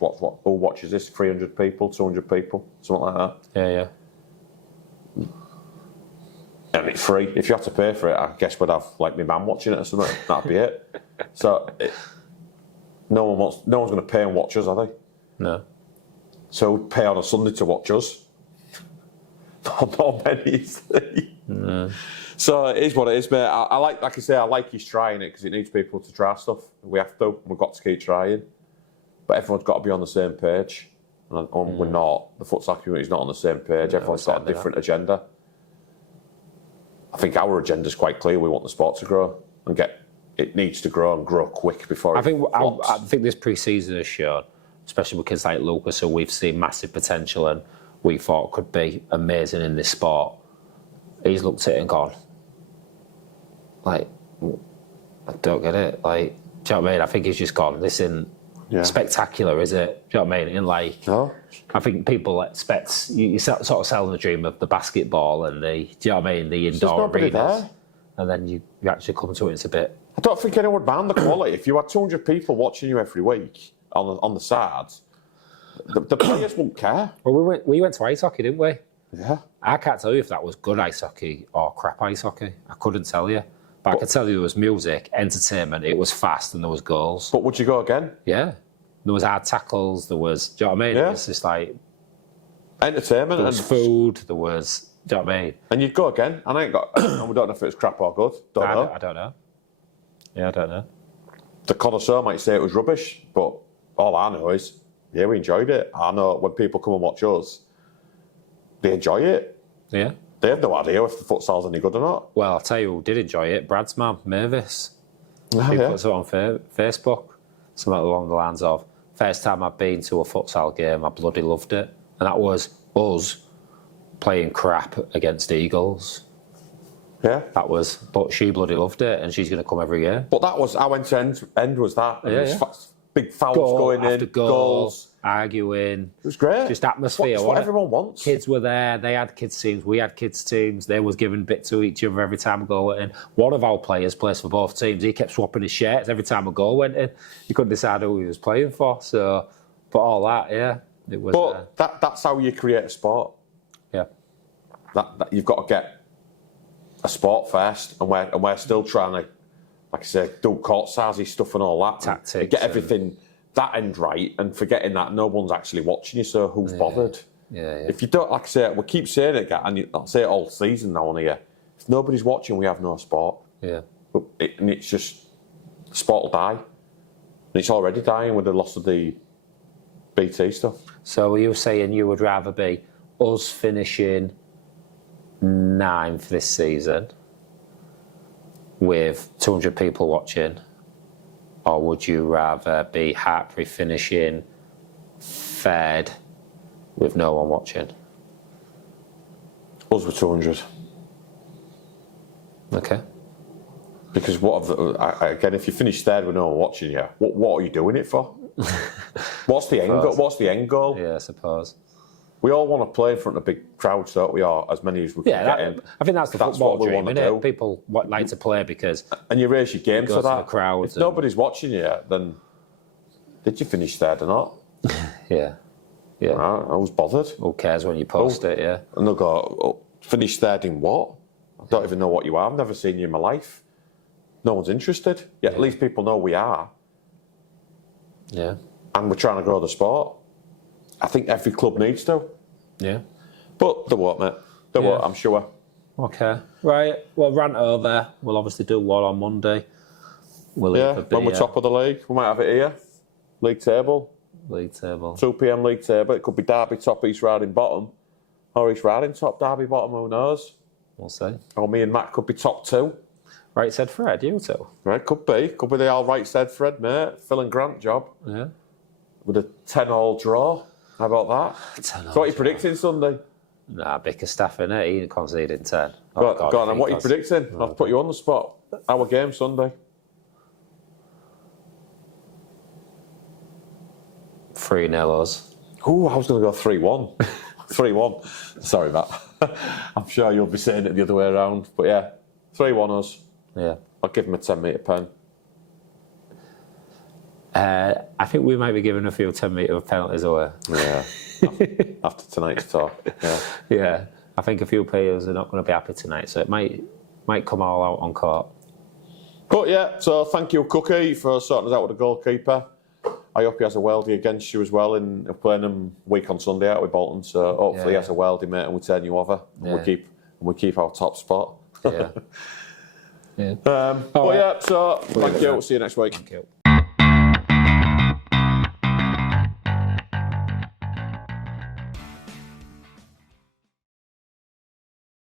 who watches this, 300 people, 200 people, something like that. Yeah. And it's free. If you have to pay for it, I guess we'd have like my mum watching it or something. That'd be it. So no one's going to pay and watch us, are they? No. So we'd pay on a Sunday to watch us. Not many, is there? No. So it is what it is, mate. I like I say, I like he's trying it because it needs people to try stuff. We have to. We've got to keep trying. But everyone's got to be on the same page. And we're not. The futsal community's not on the same page. Everyone's got a different agenda. I think our agenda is quite clear. We want the sport to grow and get it needs to grow and grow quick before I think flops. I think this pre-season has shown, especially with kids like Lucas, who we've seen massive potential and we thought could be amazing in this sport. He's looked at it and gone, like, I don't get it. Like, do you know what I mean? I think he's just gone, this isn't spectacular, is it? Do you know what I mean? And like, No. I think people expect, you sort of sell them the dream of the basketball and the, do you know what I mean, the indoor arenas. There. And then you actually come to it, it's a bit... I don't think anyone would ban the quality. If you had 200 people watching you every week on the sides, the players won't care. Well, we went to ice hockey, didn't we? Yeah. I can't tell you if that was good ice hockey or crap ice hockey. I couldn't tell you. But I could tell you there was music, entertainment, it was fast and there was goals. But would you go again? Yeah. There was hard tackles, there was, do you know what I mean? Yeah. It was just like... Entertainment. There was food, there was, do you know what I mean? And you'd go again. And I ain't got... and we don't know if it was crap or good. Don't know. I don't know. Yeah, I don't know. The connoisseur might say it was rubbish, but all I know is, yeah, we enjoyed it. I know when people come and watch us, they enjoy it. Yeah. They have no idea if the futsal's any good or not. Well, I'll tell you who did enjoy it. Brad's mum, Mavis. Oh, He yeah. puts it on Facebook. Something along the lines of, first time I've been to a futsal game, I bloody loved it. And that was us playing crap against Eagles. Yeah. That was, but she bloody loved it, and she's going to come every year. But that was, our end was that. And Yeah, it was yeah. big fouls Goal going after in, goal, goals. arguing. It was great. Just atmosphere. It's what everyone wants. Kids were there. They had kids teams. We had kids teams. They was giving bit to each other every time a goal went in. One of our players plays for both teams. He kept swapping his shirts every time a goal went in. He couldn't decide who he was playing for. So, but all that, yeah, it was. But that's how you create a sport. Yeah. That you've got to get a sport first, and we're still trying to, like I say, do court-sizey stuff and all that. Tactics and get and- everything that end right, and forgetting that no one's actually watching you, so who's bothered? Yeah, yeah. If you don't, like I say, we keep saying it, and I'll say it all season now on here, if nobody's watching, we have no sport. Yeah. And it's just, the sport will die. And it's already dying with the loss of the BT stuff. So were you saying you would rather be us finishing 9th this season with 200 people watching, or would you rather be Hartpury finishing 3rd with no one watching? Us with 200. Okay. Because again, if you finish 3rd with no one watching you, what are you doing it for? What's the end goal? What's the end goal? Yeah, I suppose. We all want to play in front of big crowds, don't we? Or as many as we can get in. I think that's the football what we dream, want isn't to it? do. People like to play because... And you raise your game go to to that. the crowds If and- nobody's watching you, then did you finish 3rd or not? Yeah. Yeah. I was bothered. Who cares when you post it, yeah? And they'll go, oh, finish 3rd in what? I don't even know what you are. I've never seen you in my life. No one's interested. Yeah, at least people know we are. Yeah. And we're trying to grow the sport. I think every club needs to. Yeah. But they won't, mate. They won't, I'm sure. Okay. Right. Well, rant over. We'll obviously do one on Monday. We'll either be, when we're top of the league, we might have it here. League table. league table. 2 p.m. league table. It could be Derby top, East Riding bottom. Or East Riding top, Derby bottom, who knows? We'll see. Or me and Matt could be top 2. Right, said Fred, you too. Right, could be. Could be the all right said Fred, mate. Phil and Grant job. Yeah. With a 10-all draw. How about that? 10 So what are you predicting Sunday? Nah, Bickerstaff in it. He conceded 10. Go on, and what are you predicting? I'll put you on the spot. Our game Sunday. 3-0 us. Ooh, I was going to go 3-1. 3-1. Sorry, Matt. I'm sure you'll be saying it the other way around. But yeah, 3-1 us. Yeah. I'll give him a 10-metre pen. I think we might be giving a few 10-metre penalties away. Yeah. After tonight's talk. Yeah. Yeah. I think a few players are not going to be happy tonight, so it might come all out on court. But yeah, so thank you, Cookie, for sorting us out with the goalkeeper. I hope he has a worldie against you as well in playing them week on Sunday out with Bolton. So hopefully he has a worldie, mate, and we turn you over and we keep our top spot. Yeah. Yeah. But yeah, so thank you. See you next week. Thank you.